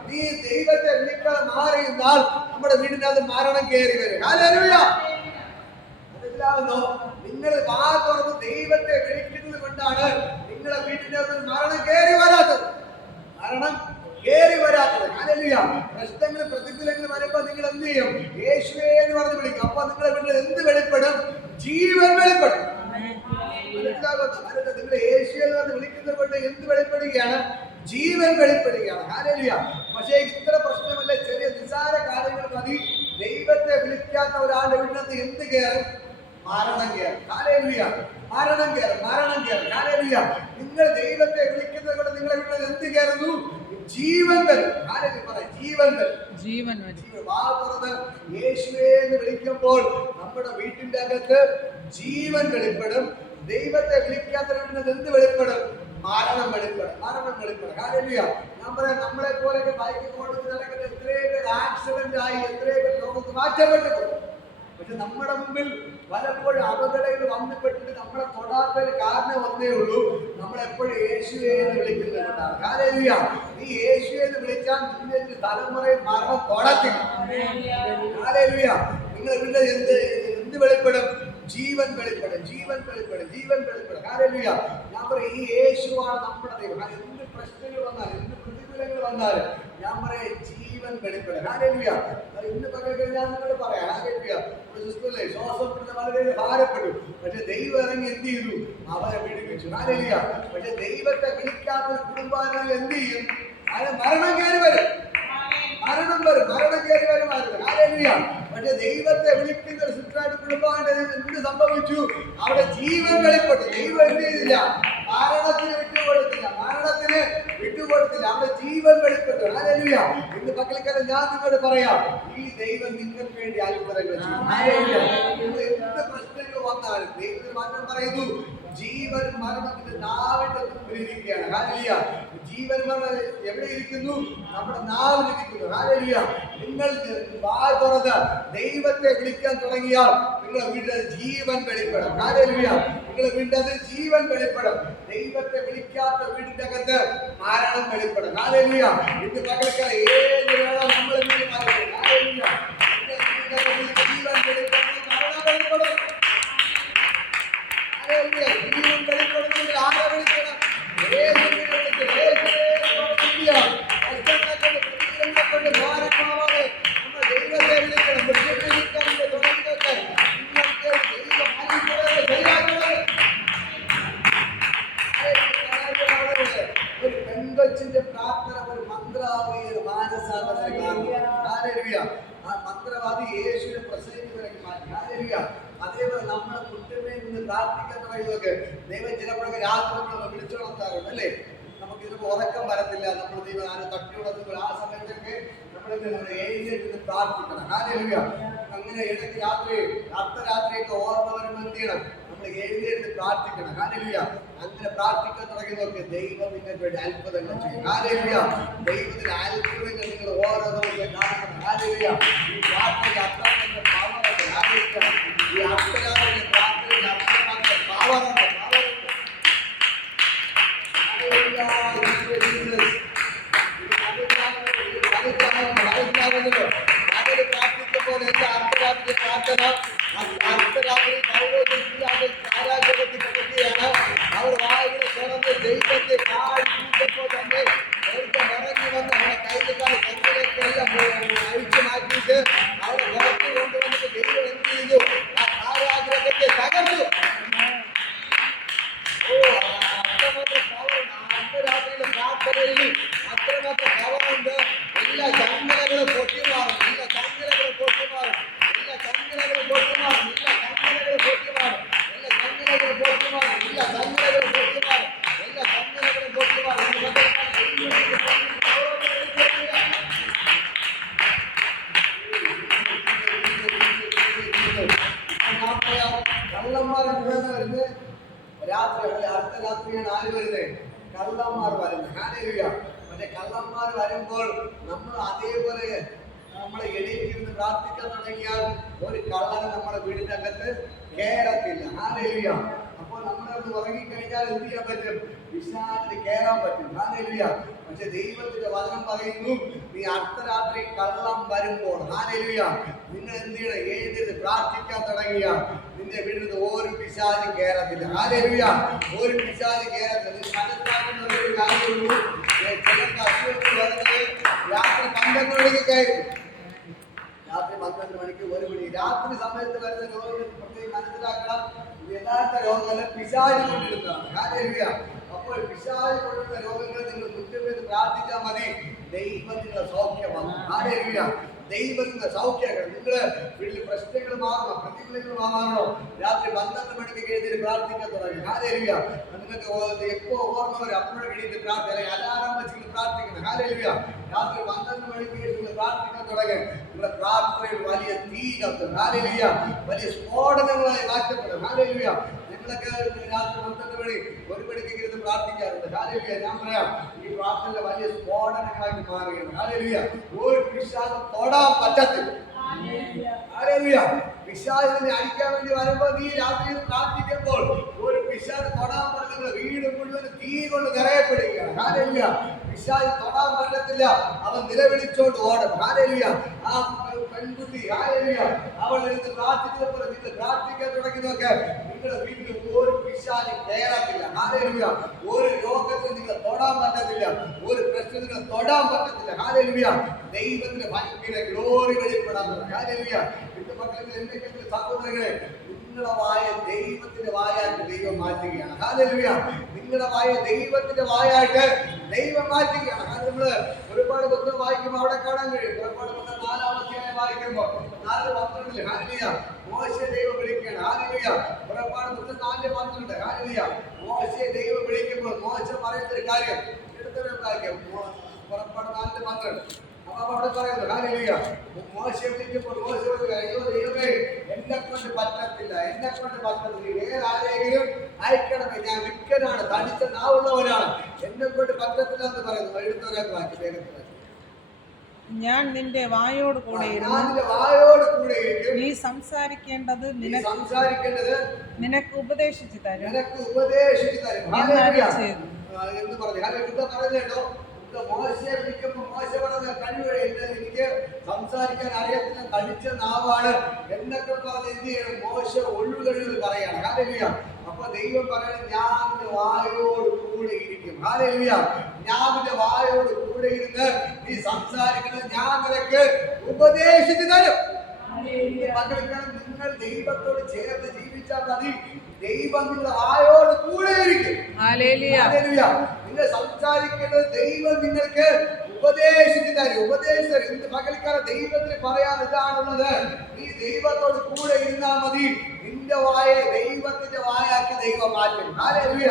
നീ ദൈവത്തെ വിളിക്കാൻ മാറിയിരുന്നാൽ നമ്മുടെ വീടിന്റെ അകത്ത് മരണം കയറി വരും. ഹല്ലേലൂയ. മനസ്സിലാവുന്നോ? നിങ്ങൾ വാ തുറന്ന് ദൈവത്തെ വിളിക്കുന്നത് കൊണ്ടാണ് നിങ്ങളുടെ വീട്ടിന്റെ അകത്ത് മരണം കയറി വരാത്തത്. മരണം കയറി വരാത്തത്. ഹല്ലേലൂയ. പ്രശ്നങ്ങൾ പ്രതികൂലങ്ങൾ വരുമ്പോ നിങ്ങൾ എന്ത് ചെയ്യും? യേശുവേ എന്ന് പറഞ്ഞ് വിളിക്കും. അപ്പൊ നിങ്ങളുടെ വീട്ടിൽ എന്ത് വെളിപ്പെടും? ജീവൻ വെളിപ്പെടും. മനസ്സിലാകുന്നു? നിങ്ങൾ യേശുവേ എന്ന് പറഞ്ഞ് വിളിക്കുന്നത് കൊണ്ട് എന്ത് വെളിപ്പെടുകയാണ്? ജീവൻ വെളിപ്പെടുകയാണ്. ഹല്ലേലൂയ. പക്ഷേ ഇത്ര പ്രശ്നമല്ല, ചെറിയ നിസ്സാര കാര്യങ്ങൾ മതി ദൈവത്തെ വിളിക്കാത്ത ഒരാളുടെ വീട്ടിനകത്ത് എന്ത് കയറും? മരണം കയറും. ഹല്ലേലൂയ. മരണം കയറും. ഹല്ലേലൂയ. നിങ്ങൾ ദൈവത്തെ വിളിക്കുന്നത് കൊണ്ട് നിങ്ങളുടെ വീട്ടിൽ എന്ത് കയറുന്നു? ജീവൻ വരും. ജീവൻ വരും. ജീവൻ വാ തുറന്ന് യേശുവേ എന്ന് വിളിക്കുമ്പോൾ നമ്മുടെ വീട്ടിന്റെ അകത്ത് ജീവൻ വെളിപ്പെടും. ദൈവത്തെ വിളിക്കാത്തവരുടെ എന്ത് വെളിപ്പെടും? മരണം വെളിപ്പെടും. ഹല്ലേലൂയ. ഞാൻ പറയാം, നമ്മളെ പോലെയൊക്കെ ബൈക്ക് കൊണ്ട് നടക്കുന്ന എത്രയോ പേര് ആക്സിഡന്റ് ആയി, എത്രയോ പേര് ലോകത്ത് മാറ്റപ്പെട്ടു പോകും. പക്ഷെ നമ്മുടെ മുമ്പിൽ പലപ്പോഴും അപകടങ്ങൾ വന്നുപെട്ടിട്ട് നമ്മളെ തൊടാത്തൊരു കാരണം ഒന്നേ ഉള്ളൂ, നമ്മളെപ്പോഴും യേശുവേ എന്ന് വിളിക്കുന്നതുകൊണ്ടാണ്. ഹല്ലേലൂയ. നീ യേശുവേ എന്ന് വിളിച്ചാൽ നിന്റെ തലമുറയിൽ മരണം തൊടത്തില്ല. ഹല്ലേലൂയ. നിങ്ങൾ ഇവിടെ എന്ത് വെളിപ്പെടും? ജീവൻ വെളിപ്പെടും. ഹല്ലേലൂയ. ഞാൻ പറയാം, ഈ യേശുവാണ് നമ്മുടെ ദൈവം. എന്ത് പ്രശ്നങ്ങൾ വന്നാലും എന്ത് പ്രതികൂലങ്ങൾ വന്നാലും ഞാൻ പറയാം, ജീവൻ വെളിപ്പെടും. ഹല്ലേലൂയ. ഇന്ന് പകൽ ഞാൻ നിങ്ങളോട് പറയാം, ഹല്ലേലൂയ. ശ്വാസപ്പെടുന്ന വളരെ ഭാരപ്പെട്ടു, പക്ഷെ ദൈവം ഇറങ്ങി എന്ത് ചെയ്തു? അവരെ വിടുവിച്ചു. ഹല്ലേലൂയ. പക്ഷെ ദൈവത്തെ വിളിക്കാത്ത കുടുംബാംഗങ്ങൾ എന്ത് ചെയ്യും? മരണം കയറി വരും. ഹല്ലേലൂയ. പക്ഷെ ദൈവത്തെ വിളിക്കുന്ന ഒരു സിസ്റ്ററായിട്ട് കുടുംബമായിട്ട് എന്ത് സംഭവിച്ചു? അവിടെ ജീവൻ വെളിപ്പെട്ടു. ദൈവം എന്ത് ചെയ്തില്ല? മരണത്തിന് വിട്ടുകൊടുത്തില്ല. അവിടെ ജീവൻ വെളിപ്പെട്ടു. ഹല്ലേലൂയ. ഇന്ന് പക്കൽക്കാലം ഞാൻ നിങ്ങളോട് പറയാം, ഈ ദൈവം നിങ്ങൾക്ക് വേണ്ടി അത്ഭുതങ്ങൾ ചെയ്യും. ഹല്ലേലൂയ. നിങ്ങൾ എന്ത് പ്രശ്നങ്ങൾ വന്നാലും ദൈവത്തിന് മാറ്റം പറയുന്നു, ജീവൻ മരണത്തിന്റെ നാവിന്റെ തുമ്പിലിരിക്കുകയാണ്. ഹല്ലേലൂയ. ജീവൻ മരണം എവിടെ ഇരിക്കുന്നു? നമ്മുടെ നാവിലിരിക്കുന്നു. ഹല്ലേലൂയ. നിങ്ങൾ വായ തുറന്ന് ദൈവത്തെ വിളിക്കാൻ തുടങ്ങിയാൽ നിങ്ങളുടെ വീട്ടിൽ ജീവൻ വെളിപ്പെടും. ഹല്ലേലൂയ. നിങ്ങളുടെ വീട്ടിൽ ജീവൻ വെളിപ്പെടും. ദൈവത്തെ വിളിക്കാത്ത വീടിന്റെ അകത്ത് മരണം വെളിപ്പെടും. ഹല്ലേലൂയ. ഇന്ന് പകൽക്കാലം ഏത് വേണം നമ്മൾ പറയും. ഹല്ലേലൂയ. ജീവൻ വെളിപ്പെടും, മരണം വെളിപ്പെടും. ഹല്ലേലൂയ. ജീവൻ വെളിപ്പെടുന്നെങ്കിൽ ആരെ വിളിക്കണം? ഒരു പെൺകൊച്ചിന്റെ പ്രാർത്ഥന ഒരു മന്ത്രവാദിയെ മാനസാന്തരം കാണുന്നു. ആ മന്ത്രവാദി യേശുവിനെ പ്രസംഗിക്കുന്നവരൊക്കെ മാറ്റി. ഹല്ലേലൂയ. അതേപോലെ നമ്മുടെ കുട്ടികളെ നിന്ന് പ്രാർത്ഥിക്കാൻ തുടങ്ങിയതൊക്കെ ദൈവം ചിലപ്പോഴൊക്കെ രാത്രി നമ്മൾ വിളിച്ചുണർത്താറുണ്ട് അല്ലേ? നമുക്ക് ചിലപ്പോൾ ഉറക്കം വരത്തില്ല. നമ്മൾ ദൈവം ആരും തട്ടി ഉണർത്തുമ്പോൾ ആ സമയത്തൊക്കെ നമ്മൾ എഴുന്നേറ്റ് പ്രാർത്ഥിക്കണം. ഹല്ലേലൂയ. അങ്ങനെ ഇടയ്ക്ക് അർദ്ധരാത്രിയൊക്കെ ഓർമ്മ വരുമ്പോൾ എന്ത് ചെയ്യണം? നമ്മൾ എഴുന്നേറ്റ് പ്രാർത്ഥിക്കണം. ഹല്ലേലൂയ. അങ്ങനെ പ്രാർത്ഥിക്കാൻ തുടങ്ങിയതൊക്കെ ദൈവം നിങ്ങൾക്ക് വേണ്ടി അത്ഭുതങ്ങൾ ചെയ്യും. ഹല്ലേലൂയ. ദൈവത്തിന്റെ അത്ഭുതങ്ങൾ നിങ്ങൾ ഓരോ ദിവസവും കാണണം. ഹല്ലേലൂയ. ഈ പ്രാർത്ഥനയ്ക്ക് അത്രമാത്രം പാവമുണ്ട്. ഹല്ലേലൂയ. ഈ അർദ്ധരാത്രിയുടെ പ്രാർത്ഥനയ്ക്ക് അത്രമാത്രം പാവമുണ്ട്. അതിൽ പ്രാർത്ഥിക്കുമ്പോൾ എന്റെ അർദ്ധരാത്രി പ്രാർത്ഥന അർദ്ധരാത്രി കാരാഗ്രഹത്തിൽ കിടക്കുകയാണ്. അവർ വായുടെ തുറന്ന് ദൈവത്തെ കാഴ്ചപ്പോൾ തന്നെ അവർക്ക് ഇറങ്ങി വന്ന് അവരുടെ കൈകാൽ കൈകളെല്ലാം അഴിച്ചു മാറ്റിയിട്ട് അവരെ പുറത്തു കൊണ്ടുവന്നിട്ട് ദൈവം എന്ത് ചെയ്തു? ആ കാരാഗ്രഹത്തെ തകർത്തു. അർദ്ധരാത്രിയിലെ പ്രാർത്ഥനയിൽ അത്രമാത്രം പവറുണ്ട്. എല്ലാ ചങ്ങലകളും പൊട്ടിമാറും. എല്ലാ ചങ്ങലകളും പൊട്ടിമാറും. എല്ലാ ചങ്ങലകളും പൊട്ടിമാറും. എല്ലാ ചങ്ങലകളും പൊട്ടിമാറും. എല്ലാ ചങ്ങലകളും പൊട്ടിമാറും. എല്ലാ ചങ്ങലകളും പൊട്ടിമാറും. എല്ലാ ചങ്ങലകളും പൊട്ടിമാറും. കള്ളന്മാർ വരുന്നത് രാത്രി അർദ്ധരാത്രിയാണ്. ആര് വരുന്നത്? കള്ളന്മാർ വരുന്നത്. ഹല്ലേലൂയ. പക്ഷെ കള്ളന്മാർ വരുമ്പോൾ നമ്മൾ അതേപോലെ നമ്മളെ എണീറ്റിരുന്ന് പ്രാർത്ഥിക്കാൻ തുടങ്ങിയാൽ ഒരു കള്ളന് നമ്മുടെ വീടിന്റെ അകത്ത് കയറത്തില്ല. ഹല്ലേലൂയ. അപ്പോൾ നമ്മളത് ഉറങ്ങിക്കഴിഞ്ഞാൽ എന്ത് ചെയ്യാൻ പറ്റും? വിശാലിന് കയറാൻ പറ്റും. ഹല്ലേലൂയ. പക്ഷെ ദൈവത്തിന്റെ വചനം പറയുന്നു, നീ അർദ്ധരാത്രി കള്ളം വരുമ്പോൾ ഹല്ലേലൂയ നിങ്ങൾ എന്ത് ചെയ്യണം? എഴുന്നേറ്റ് പ്രാർത്ഥിക്കാൻ തുടങ്ങിയാൽ നിന്റെ വീട്ടിൽ ഒരു പിശാചും കയറത്തില്ല. ഹല്ലേലൂയ. ഒരു പിശാചും കയറത്തില്ല. നീ മനസ്സിലാക്കുന്ന ഒരു കാര്യമുള്ളൂ, ചിലർക്ക് അസുഖങ്ങൾ വരുന്നത് രാത്രി 12 മണിക്ക് കയറും. രാത്രി 12 മണിക്ക് 1 മണി രാത്രി സമയത്ത് വരുന്ന രോഗങ്ങൾ പ്രത്യേകം മനസ്സിലാക്കണം. യഥാർത്ഥ രോഗങ്ങൾ പിശാച് കൊണ്ടിരുന്നതാണ്. ഹല്ലേലൂയ. അപ്പോൾ പിശാച് കൊണ്ടിരുന്ന രോഗങ്ങൾ നിങ്ങൾ മുറ്റത്ത് പ്രാർത്ഥിച്ചാൽ മതി, ദൈവം നിങ്ങളെ സൗഖ്യമാകും. ഹല്ലേലൂയ. ദൈവത്തിന്റെ സൗഖ്യങ്ങൾ നിങ്ങള് വീട്ടിൽ പ്രശ്നങ്ങൾ മാറണം, പ്രതികൂലങ്ങൾ മാറണോ? രാത്രി 12 മണിക്ക് എഴുതി പ്രാർത്ഥിക്കാൻ തുടങ്ങി. ഹല്ലേലൂയ. നിങ്ങൾക്ക് എപ്പോ ഓർമ്മ വരും അപ്പോഴും എഴുതി പ്രാർത്ഥന അലാറം വെച്ച് പ്രാർത്ഥിക്കണം. ഹല്ലേലൂയ. രാത്രി 12 മണിക്ക് നിങ്ങൾ പ്രാർത്ഥിക്കാൻ തുടങ്ങി. നിങ്ങളുടെ പ്രാർത്ഥനയിൽ വലിയ തീ കത്തും. ഹല്ലേലൂയ. വലിയ സ്ഫോടനങ്ങളായി മാറ്റപ്പെടും. ഹല്ലേലൂയ. നിങ്ങളൊക്കെ രാത്രി 12 മണി 1 മണിക്ക് ഇരുന്ന് പ്രാർത്ഥിക്കാറുണ്ട്. ഹല്ലേലൂയ. ഞാൻ പറയാം, ഈ പ്രാർത്ഥന വലിയ സ്ഫോടനങ്ങളാക്കി മാറുകയാണ്. ഹല്ലേലൂയ. ഒരു പിശാചും തൊടാൻ പറ്റത്തില്ല. ഹല്ലേലൂയ. പിശാചിനെ അടിക്കാൻ വേണ്ടി വരുമ്പോൾ നീ രാത്രി പ്രാർത്ഥിക്കുമ്പോൾ ഒരു പിശാച് തൊടാൻ പറഞ്ഞ നിങ്ങളുടെ വീട് മുഴുവൻ തീ കൊണ്ട് നിറയപ്പെടുകയാണ്. ഹല്ലേലൂയ. പിശാച് തൊടാൻ പറ്റത്തില്ല. അവൻ നിലവിളിച്ചോണ്ട് ഓടും. ഹല്ലേലൂയ. ആ പെൺകുട്ടി ഹല്ലേലൂയ അവൾ എടുത്ത് പ്രാർത്ഥിച്ചപ്പോൾ നിങ്ങൾ പ്രാർത്ഥിക്കാൻ തുടങ്ങിയതൊക്കെ നിങ്ങളുടെ വീട്ടിൽ ഒരു പിശാച് കയറത്തില്ല. ഹല്ലേലൂയ. ഒരു രോഗത്തിൽ നിങ്ങൾ തൊടാൻ പറ്റത്തില്ല. ഒരു പ്രശ്നം നിങ്ങൾ തൊടാൻ പറ്റത്തില്ല. ഹല്ലേലൂയ. ദൈവത്തിന്റെ ഭയങ്കര ഗ്ലോറി വെളിപ്പെടാൻ തുടങ്ങി. ഹല്ലേലൂയ. എന്റെ മക്കളെ എന്തെങ്കിലും സഹോദരങ്ങളെ, നിങ്ങളുടെ വായ ദൈവത്തിന്റെ വായായിട്ട് ദൈവം മാറ്റുകയാണ്. ഹല്ലേലൂയ. നിങ്ങളുടെ വായ ദൈവത്തിന്റെ വായായിട്ട് ദൈവം മാറ്റുകയാണ്. അത് നമ്മള് ഒരുപാട് പുസ്തകം വായിക്കുമ്പോൾ അവിടെ കാണാൻ കഴിയും. ഒരുപാട് പുസ്തകം 4-ാം അധ്യായം വായിക്കുമ്പോൾ 4:12 ഹല്ലേലൂയ മോശെ ദൈവം വിളിക്കുകയാണ് ഹല്ലേലൂയ. പുറപ്പാട് 4:12 ഹല്ലേലൂയ മോശെ ദൈവം വിളിക്കുമ്പോൾ മോശെ പറയുന്ന ഒരു കാര്യം എടുത്തൊരു കാര്യം പുറപ്പാട് 4:12 അപ്പൊ അവിടെ പറയുന്നത് ഹല്ലേലൂയ മോശെ വിളിക്കുമ്പോൾ മോശെ പറയുക അയ്യോ ദൈവമേ എന്നെക്കൊണ്ട് പറ്റത്തില്ല വേറെ ആരെങ്കിലും അയക്കണമേ ഞാൻ വിക്കനാണ് തടിച്ച നാവുള്ളവനാണ് എന്നെക്കൊണ്ട് പറ്റത്തില്ല എന്ന് പറയുന്നു. എടുത്തൊരാൾക്ക് വാക്കി വേഗത്തിൽ ഞാൻ നിന്റെ വായോട് കൂടെ നീ സംസാരിക്കേണ്ടത് നിനക്ക് ഉപദേശിച്ചു തരും എന്ന് പറഞ്ഞു. പറഞ്ഞോ മോശയെ വിളിക്കുമ്പോൾ മോശ പറഞ്ഞ കഴിവ് എനിക്ക് സംസാരിക്കാൻ അറിയത്തില്ല തടിച്ച നാവാണ് എന്നൊക്കെ പറഞ്ഞ് എന്ത് ചെയ്യണം മോശ ഒഴിവുകളിൽ പറയാണ് ഹല്ലേലൂയ. അപ്പൊ ദൈവം പറയണം ഞാൻ നിന്റെ വായോട് കൂടെ ഇരിക്കും ഹല്ലേലൂയ. ഞാൻ നിന്റെ വായോട് കൂടെ ഇരുന്ന് നീ സംസാരിക്കുന്നത് ഞാൻ നിനക്ക് ഉപദേശിച്ചു തരും. നിങ്ങൾ ദൈവത്തോട് ചേർന്ന് ജീവിച്ചാൽ മതി. ദൈവം നിങ്ങളുടെ വായോട് കൂടെ ഇരിക്കും ഹല്ലേലൂയ. നിങ്ങൾ സംസാരിക്കേണ്ടത് ദൈവം നിങ്ങൾക്ക് ഉപദേശിച്ചു തരും. ഇന്ന് പകൽക്കാലം ദൈവത്തിന് പറയാൻ ഇതാണുള്ളത്. നീ ദൈവത്തോട് കൂടെ ഇരുന്നാൽ മതി. നിന്റെ വായെ ദൈവത്തിന്റെ വായാക്കി ദൈവം മാറ്റും ഹല്ലേലൂയ.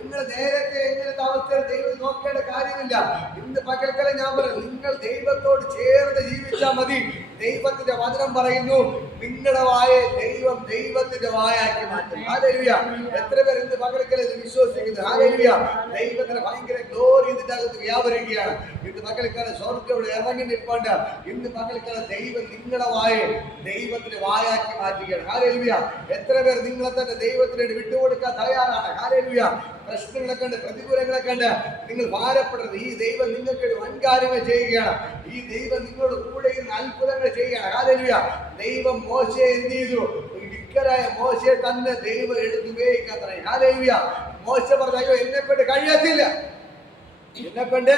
നിങ്ങൾ നേരത്തെ എങ്ങനത്തെ അവസ്ഥയിൽ ദൈവം നോക്കേണ്ട കാര്യമില്ല. ഇന്ന് പകൽക്കാലം ഞാൻ പറയും നിങ്ങൾ ദൈവത്തോട് ചേർന്ന് ജീവിച്ചാൽ മതി. ദൈവത്തിന്റെ വചനം പറയുന്നു നിങ്ങളുടെ വായെ ദൈവം ദൈവത്തിന്റെ വായാക്കി മാറ്റും ഹല്ലേലൂയ. എത്ര പേർ ഇന്ന് പകൽക്കാലം ഇത് വിശ്വസിക്കുന്നു ഹല്ലേലൂയ. ദൈവത്തിന് ഭയങ്കര ഗ്ലോറി ഇതിന്റെ അകത്ത് വ്യാപരിക്കുകയാണ്. ഇന്ന് പകൽക്കാലം സ്വർഗ്ഗം ഇവിടെ ഇറങ്ങി നിൽപ്പുണ്ട്. ഇന്ന് പകൽക്കാലം ദൈവം നിങ്ങളുടെ വായെ ദൈവത്തിന്റെ വായാക്കി മാറ്റുകയാണ് ഹല്ലേലൂയ. എത്ര പേർ നിങ്ങളെ തന്നെ ദൈവത്തിന് വിട്ടുകൊടുക്കാൻ തയ്യാറാണ് ഹല്ലേലൂയ. പ്രശ്നങ്ങളെ കണ്ട് പ്രതികൂലങ്ങളെ കണ്ട് നിങ്ങൾ ഭാരപ്പെടരുത്. ഈ ദൈവം നിങ്ങൾക്ക് വൻകാര്യങ്ങൾ ചെയ്യുകയാണ്. ഈ ദൈവം നിങ്ങളുടെ കൂടെ ഇരുന്ന് അത്ഭുതങ്ങൾ ചെയ്യുകയാണ് ഹല്ലേലൂയ. ദൈവം മോശയെ എന്ത് ചെയ്തു? വിക്കരായ മോശയെ തന്നെ ദൈവം എടുത്ത് ഉപയോഗിക്കാൻ തുടങ്ങി ഹല്ലേലൂയ. മോശ പറഞ്ഞു അയ്യോ എന്നെക്കൊണ്ട് കഴിയത്തില്ല, എന്നെക്കൊണ്ട്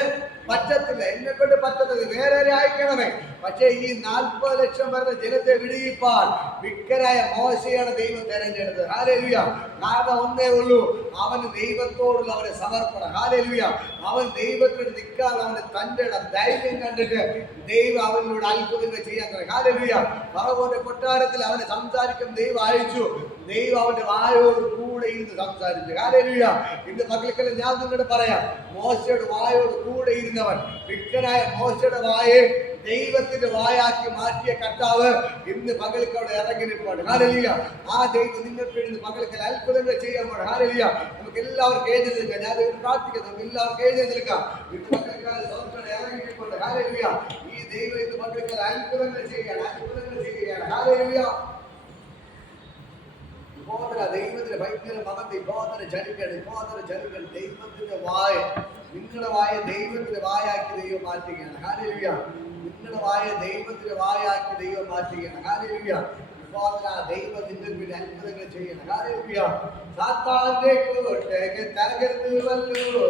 പറ്റത്തില്ല, വേറെ അയക്കണമേ. പക്ഷേ ഈ 40 ലക്ഷം വരുന്ന ജനത്തെ വിടുവിപ്പാൻ വിക്കരായ മോശയാണ് ദൈവം തെരഞ്ഞെടുത്തത് ഹല്ലേലൂയ. കാരണം ഒന്നേ ഉള്ളൂ, അവന് ദൈവത്തോടുള്ള അവന്റെ സമർപ്പണം ഹല്ലേലൂയ. അവൻ ദൈവത്തോട് നിൽക്കാൻ അവന്റെ തന്റെ ധൈര്യം കണ്ടിട്ട് ദൈവം അവനോട് അത്ഭുതങ്ങൾ ചെയ്യാൻ തുടങ്ങി ഹല്ലേലൂയ. ഫറവോന്റെ കൊട്ടാരത്തിൽ അവനെ സംസാരിക്കും ദൈവം അയച്ചു. ദൈവം അവന്റെ വായോട് കൂടെ ഇരുന്ന് സംസാരിച്ചു ഹല്ലേലൂയ. ഇന്ന് മക്കൾക്കെല്ലാം ഞാൻ നിങ്ങളോട് പറയാം, മോശയുടെ വായോട് കൂടെ ഇരുന്നവൻ വിക്കനായ മോശയുടെ വായെ ദൈവത്തിന്റെ വായാക്കി മാറ്റിയ കർത്താവ് ഇന്ന് പകൽക്ക് അവിടെ ഇറങ്ങി നിൽപ്പാണ് ഹല്ലേലൂയ. ആ ദൈവം നിങ്ങൾക്ക് ഇന്ന് പകൽക്ക് അത്ഭുതങ്ങൾ ചെയ്യാൻ പാടും ഹല്ലേലൂയ. നമുക്ക് എല്ലാവർക്കും എഴുതി നിൽക്കാം. ഞാൻ പ്രാർത്ഥിക്കുന്നു, നമുക്ക് എല്ലാവർക്കും എഴുതി നിൽക്കാം. ഇന്ന് പകൽക്കാലം സ്വർഗ്ഗം ഇറങ്ങി നിൽപ്പുണ്ട് ഹല്ലേലൂയ. ഈ ദൈവം ഇന്ന് പകൽക്ക് അത്ഭുതങ്ങൾ ചെയ്യുകയാണ് ഹല്ലേലൂയ. ദൈവത്തിന്റെ ഭയങ്കര മകന്റെ ഇപ്പോതര ചലിക്കണം ദൈവത്തിന്റെ വായ നിങ്ങളുടെ വായ ദൈവത്തിന്റെ വായാക്കി ദൈവം മാറ്റുകയാണ് ഹല്ലേലൂയ. നിങ്ങളുടെ വായ ദൈവത്തിന്റെ വായാക്കി ദൈവം മാറ്റുകയാണ് ഹല്ലേലൂയ. ദൈവം നിങ്ങൾക്ക് വേണ്ടി അത്ഭുതങ്ങൾ ചെയ്യണം ഹല്ലേലൂയ. സാത്താന്റെ കോട്ടകൾ തകർന്നു വല്ലോ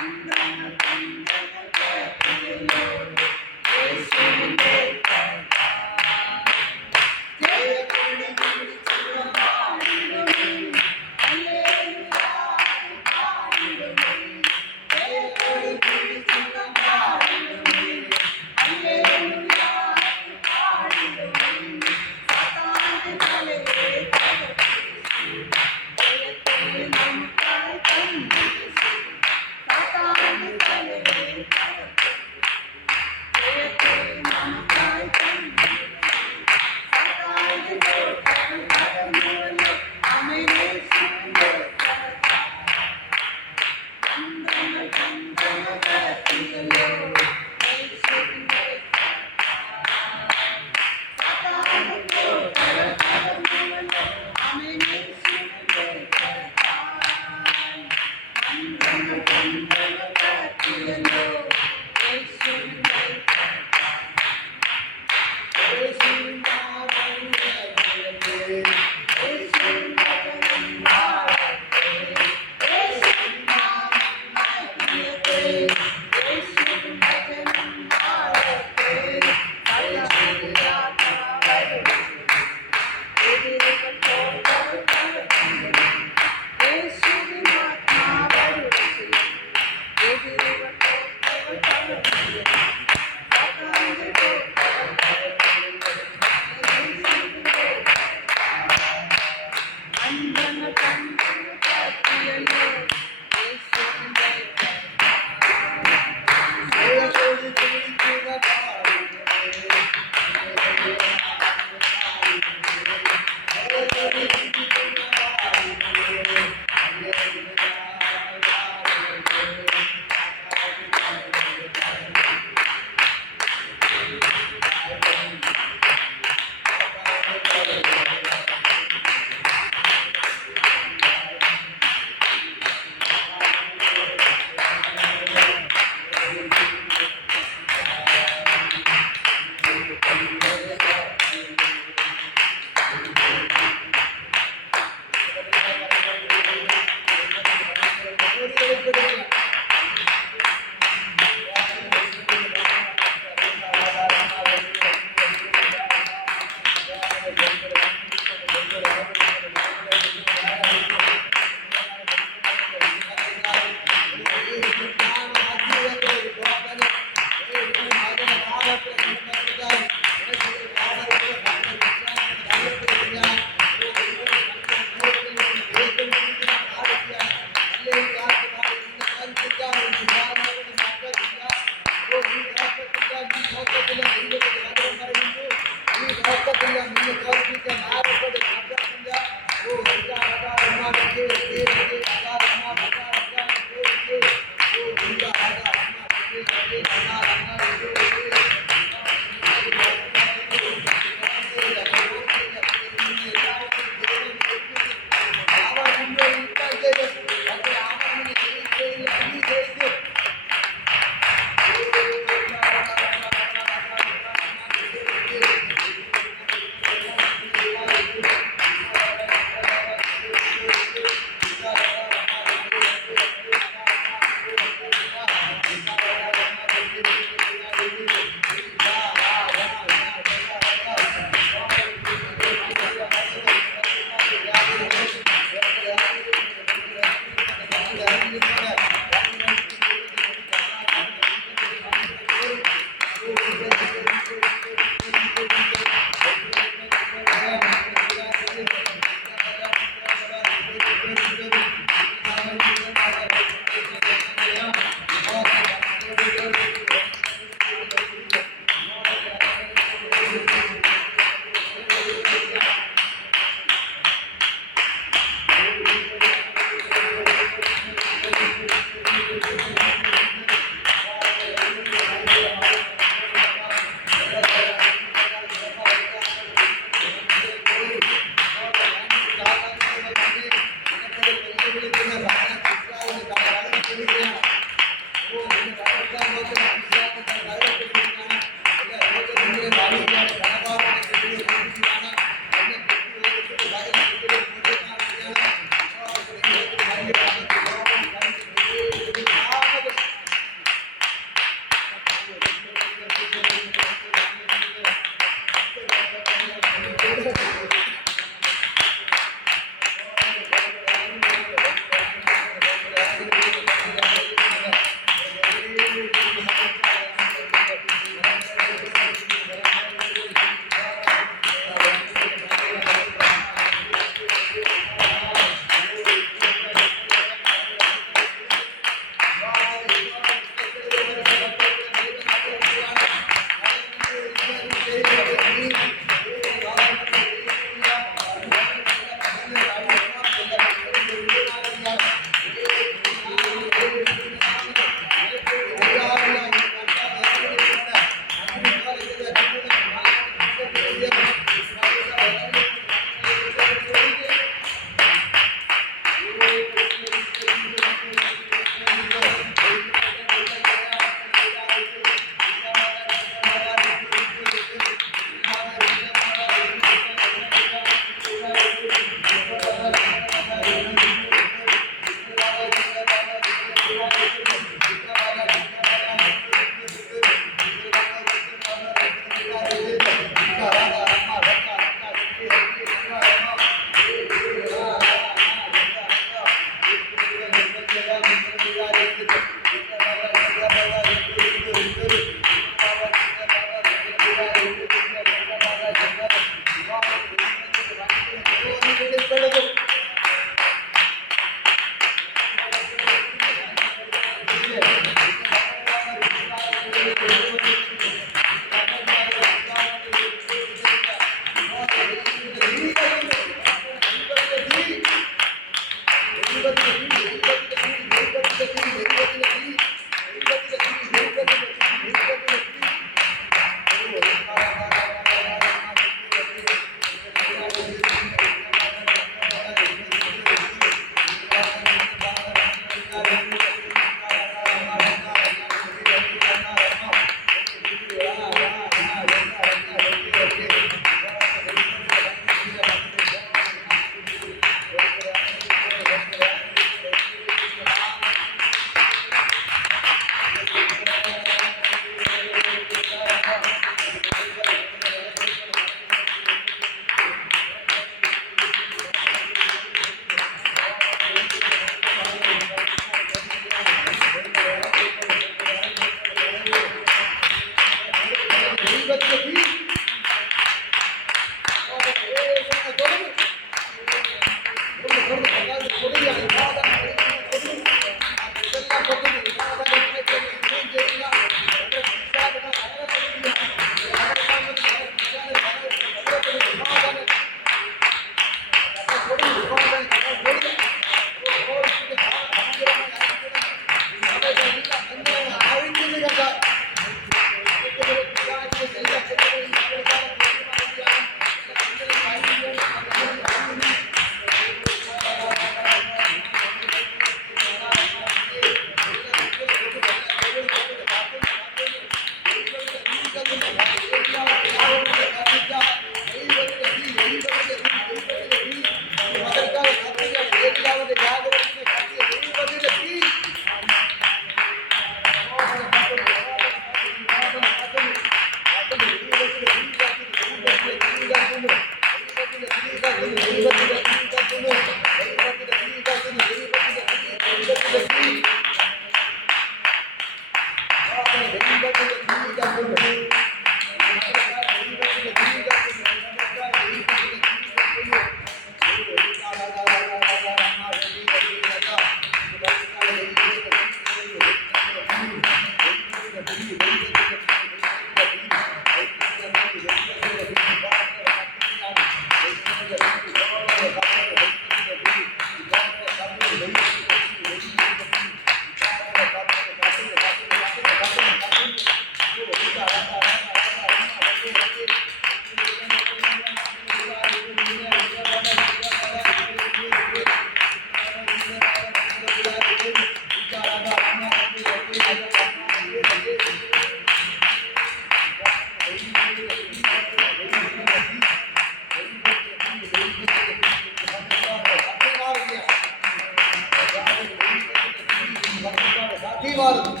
മാറുന്നു.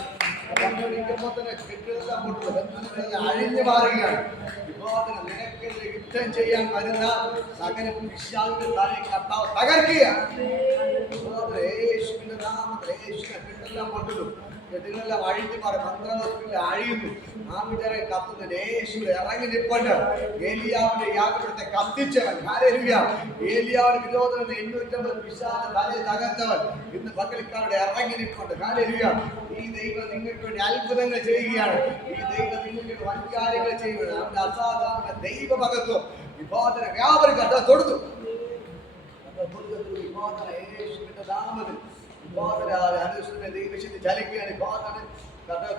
വന്നുകൊണ്ടിരിക്കുമ്പോൾ തന്നെ കെട്ടുകളെല്ലാം പൊട്ടുന്നു, ബന്ധങ്ങളെല്ലാം അഴിഞ്ഞു മാറുകയാണ്. വിവാദന നിനക്കെതിരെ യുദ്ധം ചെയ്യാൻ വരുന്ന സകല പിശാചുകളുടെ തലയെ കർത്താവ് തകർക്കുകയാണ്. യേശുവിന്റെ നാമത്തിൽ യേശുവിനെ കെട്ടെല്ലാം പൊട്ടുന്നു, കെട്ടുകളെല്ലാം അഴിഞ്ഞു മാറി, മന്ത്രവസ്തുക്കളെ അഴിയുന്നു. ആ വിചാരം കത്തുന്നത് യേശു ഇറങ്ങി നിൽപ്പുണ്ട്. ഏലിയാവിന്റെ യാഗപീഠത്തെ കത്തിച്ചവൻ, ഹല്ലേലൂയ. ഏലിയാവിന് വിരോധം 850 പിശാച് തലയെ തകർത്തവൻ ഇന്ന് പകൽക്കാരുടെ ഇറങ്ങി നിൽപ്പുണ്ട്. ഹല്ലേലൂയ. ഈ ദൈവം നിങ്ങൾക്ക് വേണ്ടി അത്ഭുതങ്ങൾ ചെയ്യുകയാണ്. ഈ ദൈവം നിങ്ങൾക്ക് വൻകാര്യങ്ങൾ ചെയ്യുകയാണ്. അവന്റെ അസാധാരണ ദൈവമഹത്വം വിവാദന വ്യാപരിക്കാത്ത തൊടുത്തു. വിവാദന യേശുവിന്റെ നാമത്തിൽ വിവാദന അനുസരണ ദൈവശക്തി ചലിക്കുകയാണ്. വിവാദന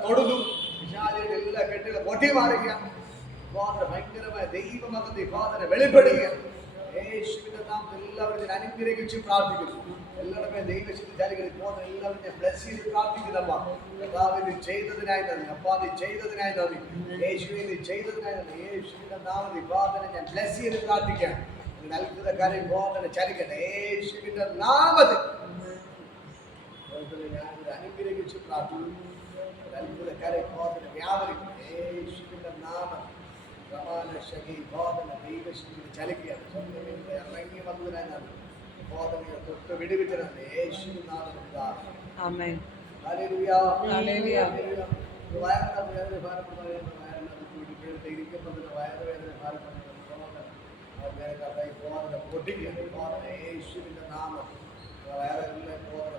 തൊടുന്നു. പിശാചിന്റെ എല്ലാ കെട്ടുകളും പൊട്ടി മാറുകയാണ്. വിവാദന ഭയങ്കരമായ ദൈവമഹത്വം വിവാദന വെളിപ്പെടുകയാണ്. യേശുവിന്റെ നാമത്തിൽ എല്ലാവരും അനുഗ്രഹിച്ച് പ്രാർത്ഥിക്കുന്നു. എല്ലാവരുമേ ദൈവശക്തി ചലിക്കുന്ന വിവാദന എല്ലാവരും ഞാൻ ബ്ലസ് ചെയ്ത് പ്രാർത്ഥിക്കുന്നപ്പ. കർത്താവ് ചെയ്തതിനായി നന്ദി. അപ്പാ നീ ചെയ്തതിനായി നന്ദി. യേശുവെ നീ ചെയ്തതിനായി നന്ദി. യേശുവിന്റെ നാമത്തിൽ വിവാദന ഞാൻ ബ്ലസ് ചെയ്ത് പ്രാർത്ഥിക്കാം. അത്ഭുത കാര്യം വിവാദന ചലിക്കട്ടെ യേശുവിന്റെ നാമത്തിൽ. ഞാൻ അനുഗ്രഹിച്ച് പ്രാർത്ഥിക്കുന്നു. അത്ഭുത കാര്യം വിവാദന വ്യാപരിക്കും യേശുവിന്റെ നാമത്തിൽ. ദൈവശക്തി ചലിക്കുകയാണ്. ഇറങ്ങി വന്നതിനായി നന്ദി. ബോധനയെ തൊട്ട് വിടുവിച്ചത് യേശുവിൻ നാമത്തിൽ. ആമേൻ. ഹല്ലേലൂയ. ഹല്ലേലൂയ. വയറുവേദന ഭാരപ്പെടുന്ന ഇരിക്കുമ്പോൾ വയറുവേദന ഭാരപ്പെടുന്ന പൊട്ടിക്കുകയാണ്. യേശുവിന്റെ നാമത്തിൽ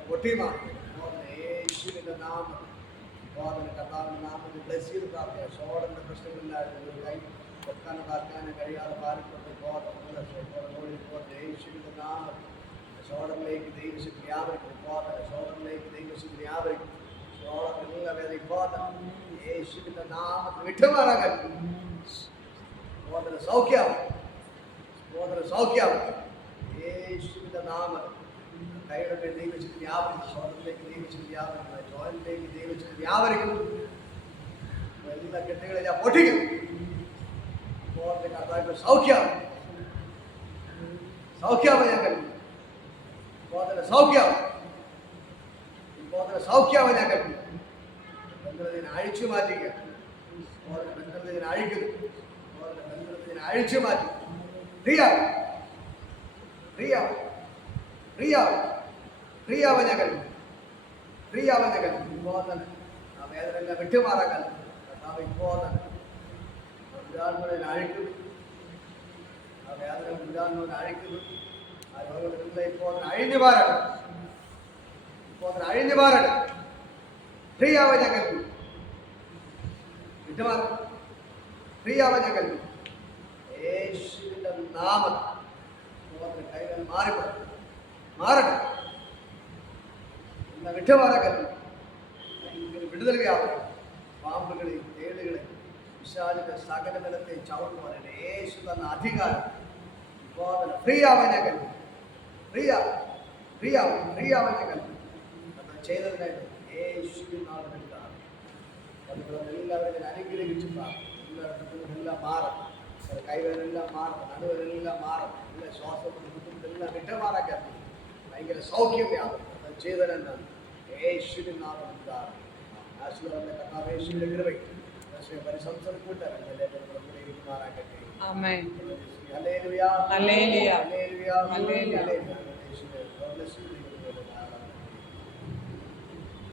പൊട്ടിമാറി യേശുവിന്റെ നാമത്തിൽ. കർത്താവിന്റെ നാമത്തിൽ ബ്ലസ് ചെയ്ത് പ്രാർത്ഥിക്കുക. ഷോർട്ടിന്റെ പ്രശ്നങ്ങളില്ലായിരുന്നു. കൈ വെക്കാനോ താക്കാനോ കഴിയാതെ ഭാരപ്പെട്ട യേശുവിന്റെ നാമത്തിൽ ഷോർട്ടിലേക്ക് ദൈവശക്തി വ്യാപരിക്കും. ഷോർട്ടിലേക്ക് ദൈവശക്തി വ്യാപരിക്കും. ഷോർട്ടിലുള്ള വേദന യേശുവിന്റെ നാമത്തിൽ വിട്ടുമാറാൻ സൗഖ്യം സൗഖ്യം യേശുവിന്റെ നാമത്തിൽ. കൈയുടെ ദൈവശക്തി വ്യാപരിക്കും. ഷോർട്ടിലേക്ക് ദൈവശക്തി വ്യാപരിക്കും. ജോയിന്റിലേക്ക് ദൈവശക്തി വ്യാപരിക്കും. എല്ലാ കെട്ടുകളെ ഞാൻ പൊട്ടിക്കും. സൗഖ്യം സൗഖ്യം ഞങ്ങൾ സൗഖ്യം സൗഖ്യം ഞങ്ങൾ ബന്ധനത്തിന് അഴിച്ചു മാറ്റുക. ബന്ധനത്തിന് അഴിക്കുന്നു. ബന്ധനത്തിന് അഴിച്ചു മാറ്റി പ്രിയ പ്രിയ പ്രിയ പ്രിയാവ ഞങ്ങൾ പ്രിയാവ ഞങ്ങൾ ഇപ്പോൾ തന്നെ ആ വേദന വിട്ടുമാറാക്കാൻ ഇപ്പോൾ തന്നെ വിടാൻമുകളിൽ അഴിക്കുന്നു. ആ വേദന വിടാൻമുകളിൽ അഴിക്കുന്നു. ആ രോഗത്തിലുള്ള ഇപ്പോൾ അഴിഞ്ഞു മാറണം. ഇപ്പോൾ അഴിഞ്ഞു മാറണം. പ്രിയാവ ഞങ്ങൾക്ക് വിട്ടുമാറ പ്രിയാവ ഞങ്ങൾക്ക് യേശുവിന്റെ നാമത്തിൽ കൈകൾ മാറിപ്പോട്ടെ മാറട്ടെ. എന്നാ വിട്ടുമാറാക്കൽ വിടുതൽ വ്യാപനം. പാമ്പുകളെയും തേളുകളെയും പിശാചിന്റെ സകല ബലത്തെ ചവിട്ടു പറയട്ടെ. യേശു തന്ന അധികാരം പ്രിയാവനകൾ പ്രിയ പ്രിയാവനകൾ ചെയ്തതിനായിട്ട് യേശുവിൻ നാമത്തിലാണ്. എല്ലാവരും അനുഗ്രഹിച്ചു എല്ലാവർക്കും എല്ലാം മാറും. കൈവേലെല്ലാം മാറും. നടുവേലെല്ലാം മാറും. എല്ലാ ശ്വാസമെല്ലാം വിട്ടുമാറാക്കാൻ ഭയങ്കര സൗഖ്യം വ്യാപനം ചെയ്തതെന്നാണ് യേശുവിൻ നാമത്തിലാണ്. ആശീർവാദം കർത്താവേശുവിന്റെ കൃപയ്ക്ക് പരിസംസരം കൂട്ടാറാക്കട്ടെ. ആമേൻ. ഹല്ലേലൂയ. ഹല്ലേലൂയ. ഹല്ലേലൂയ. ഹല്ലേലൂയ. ഹല്ലേലൂയ.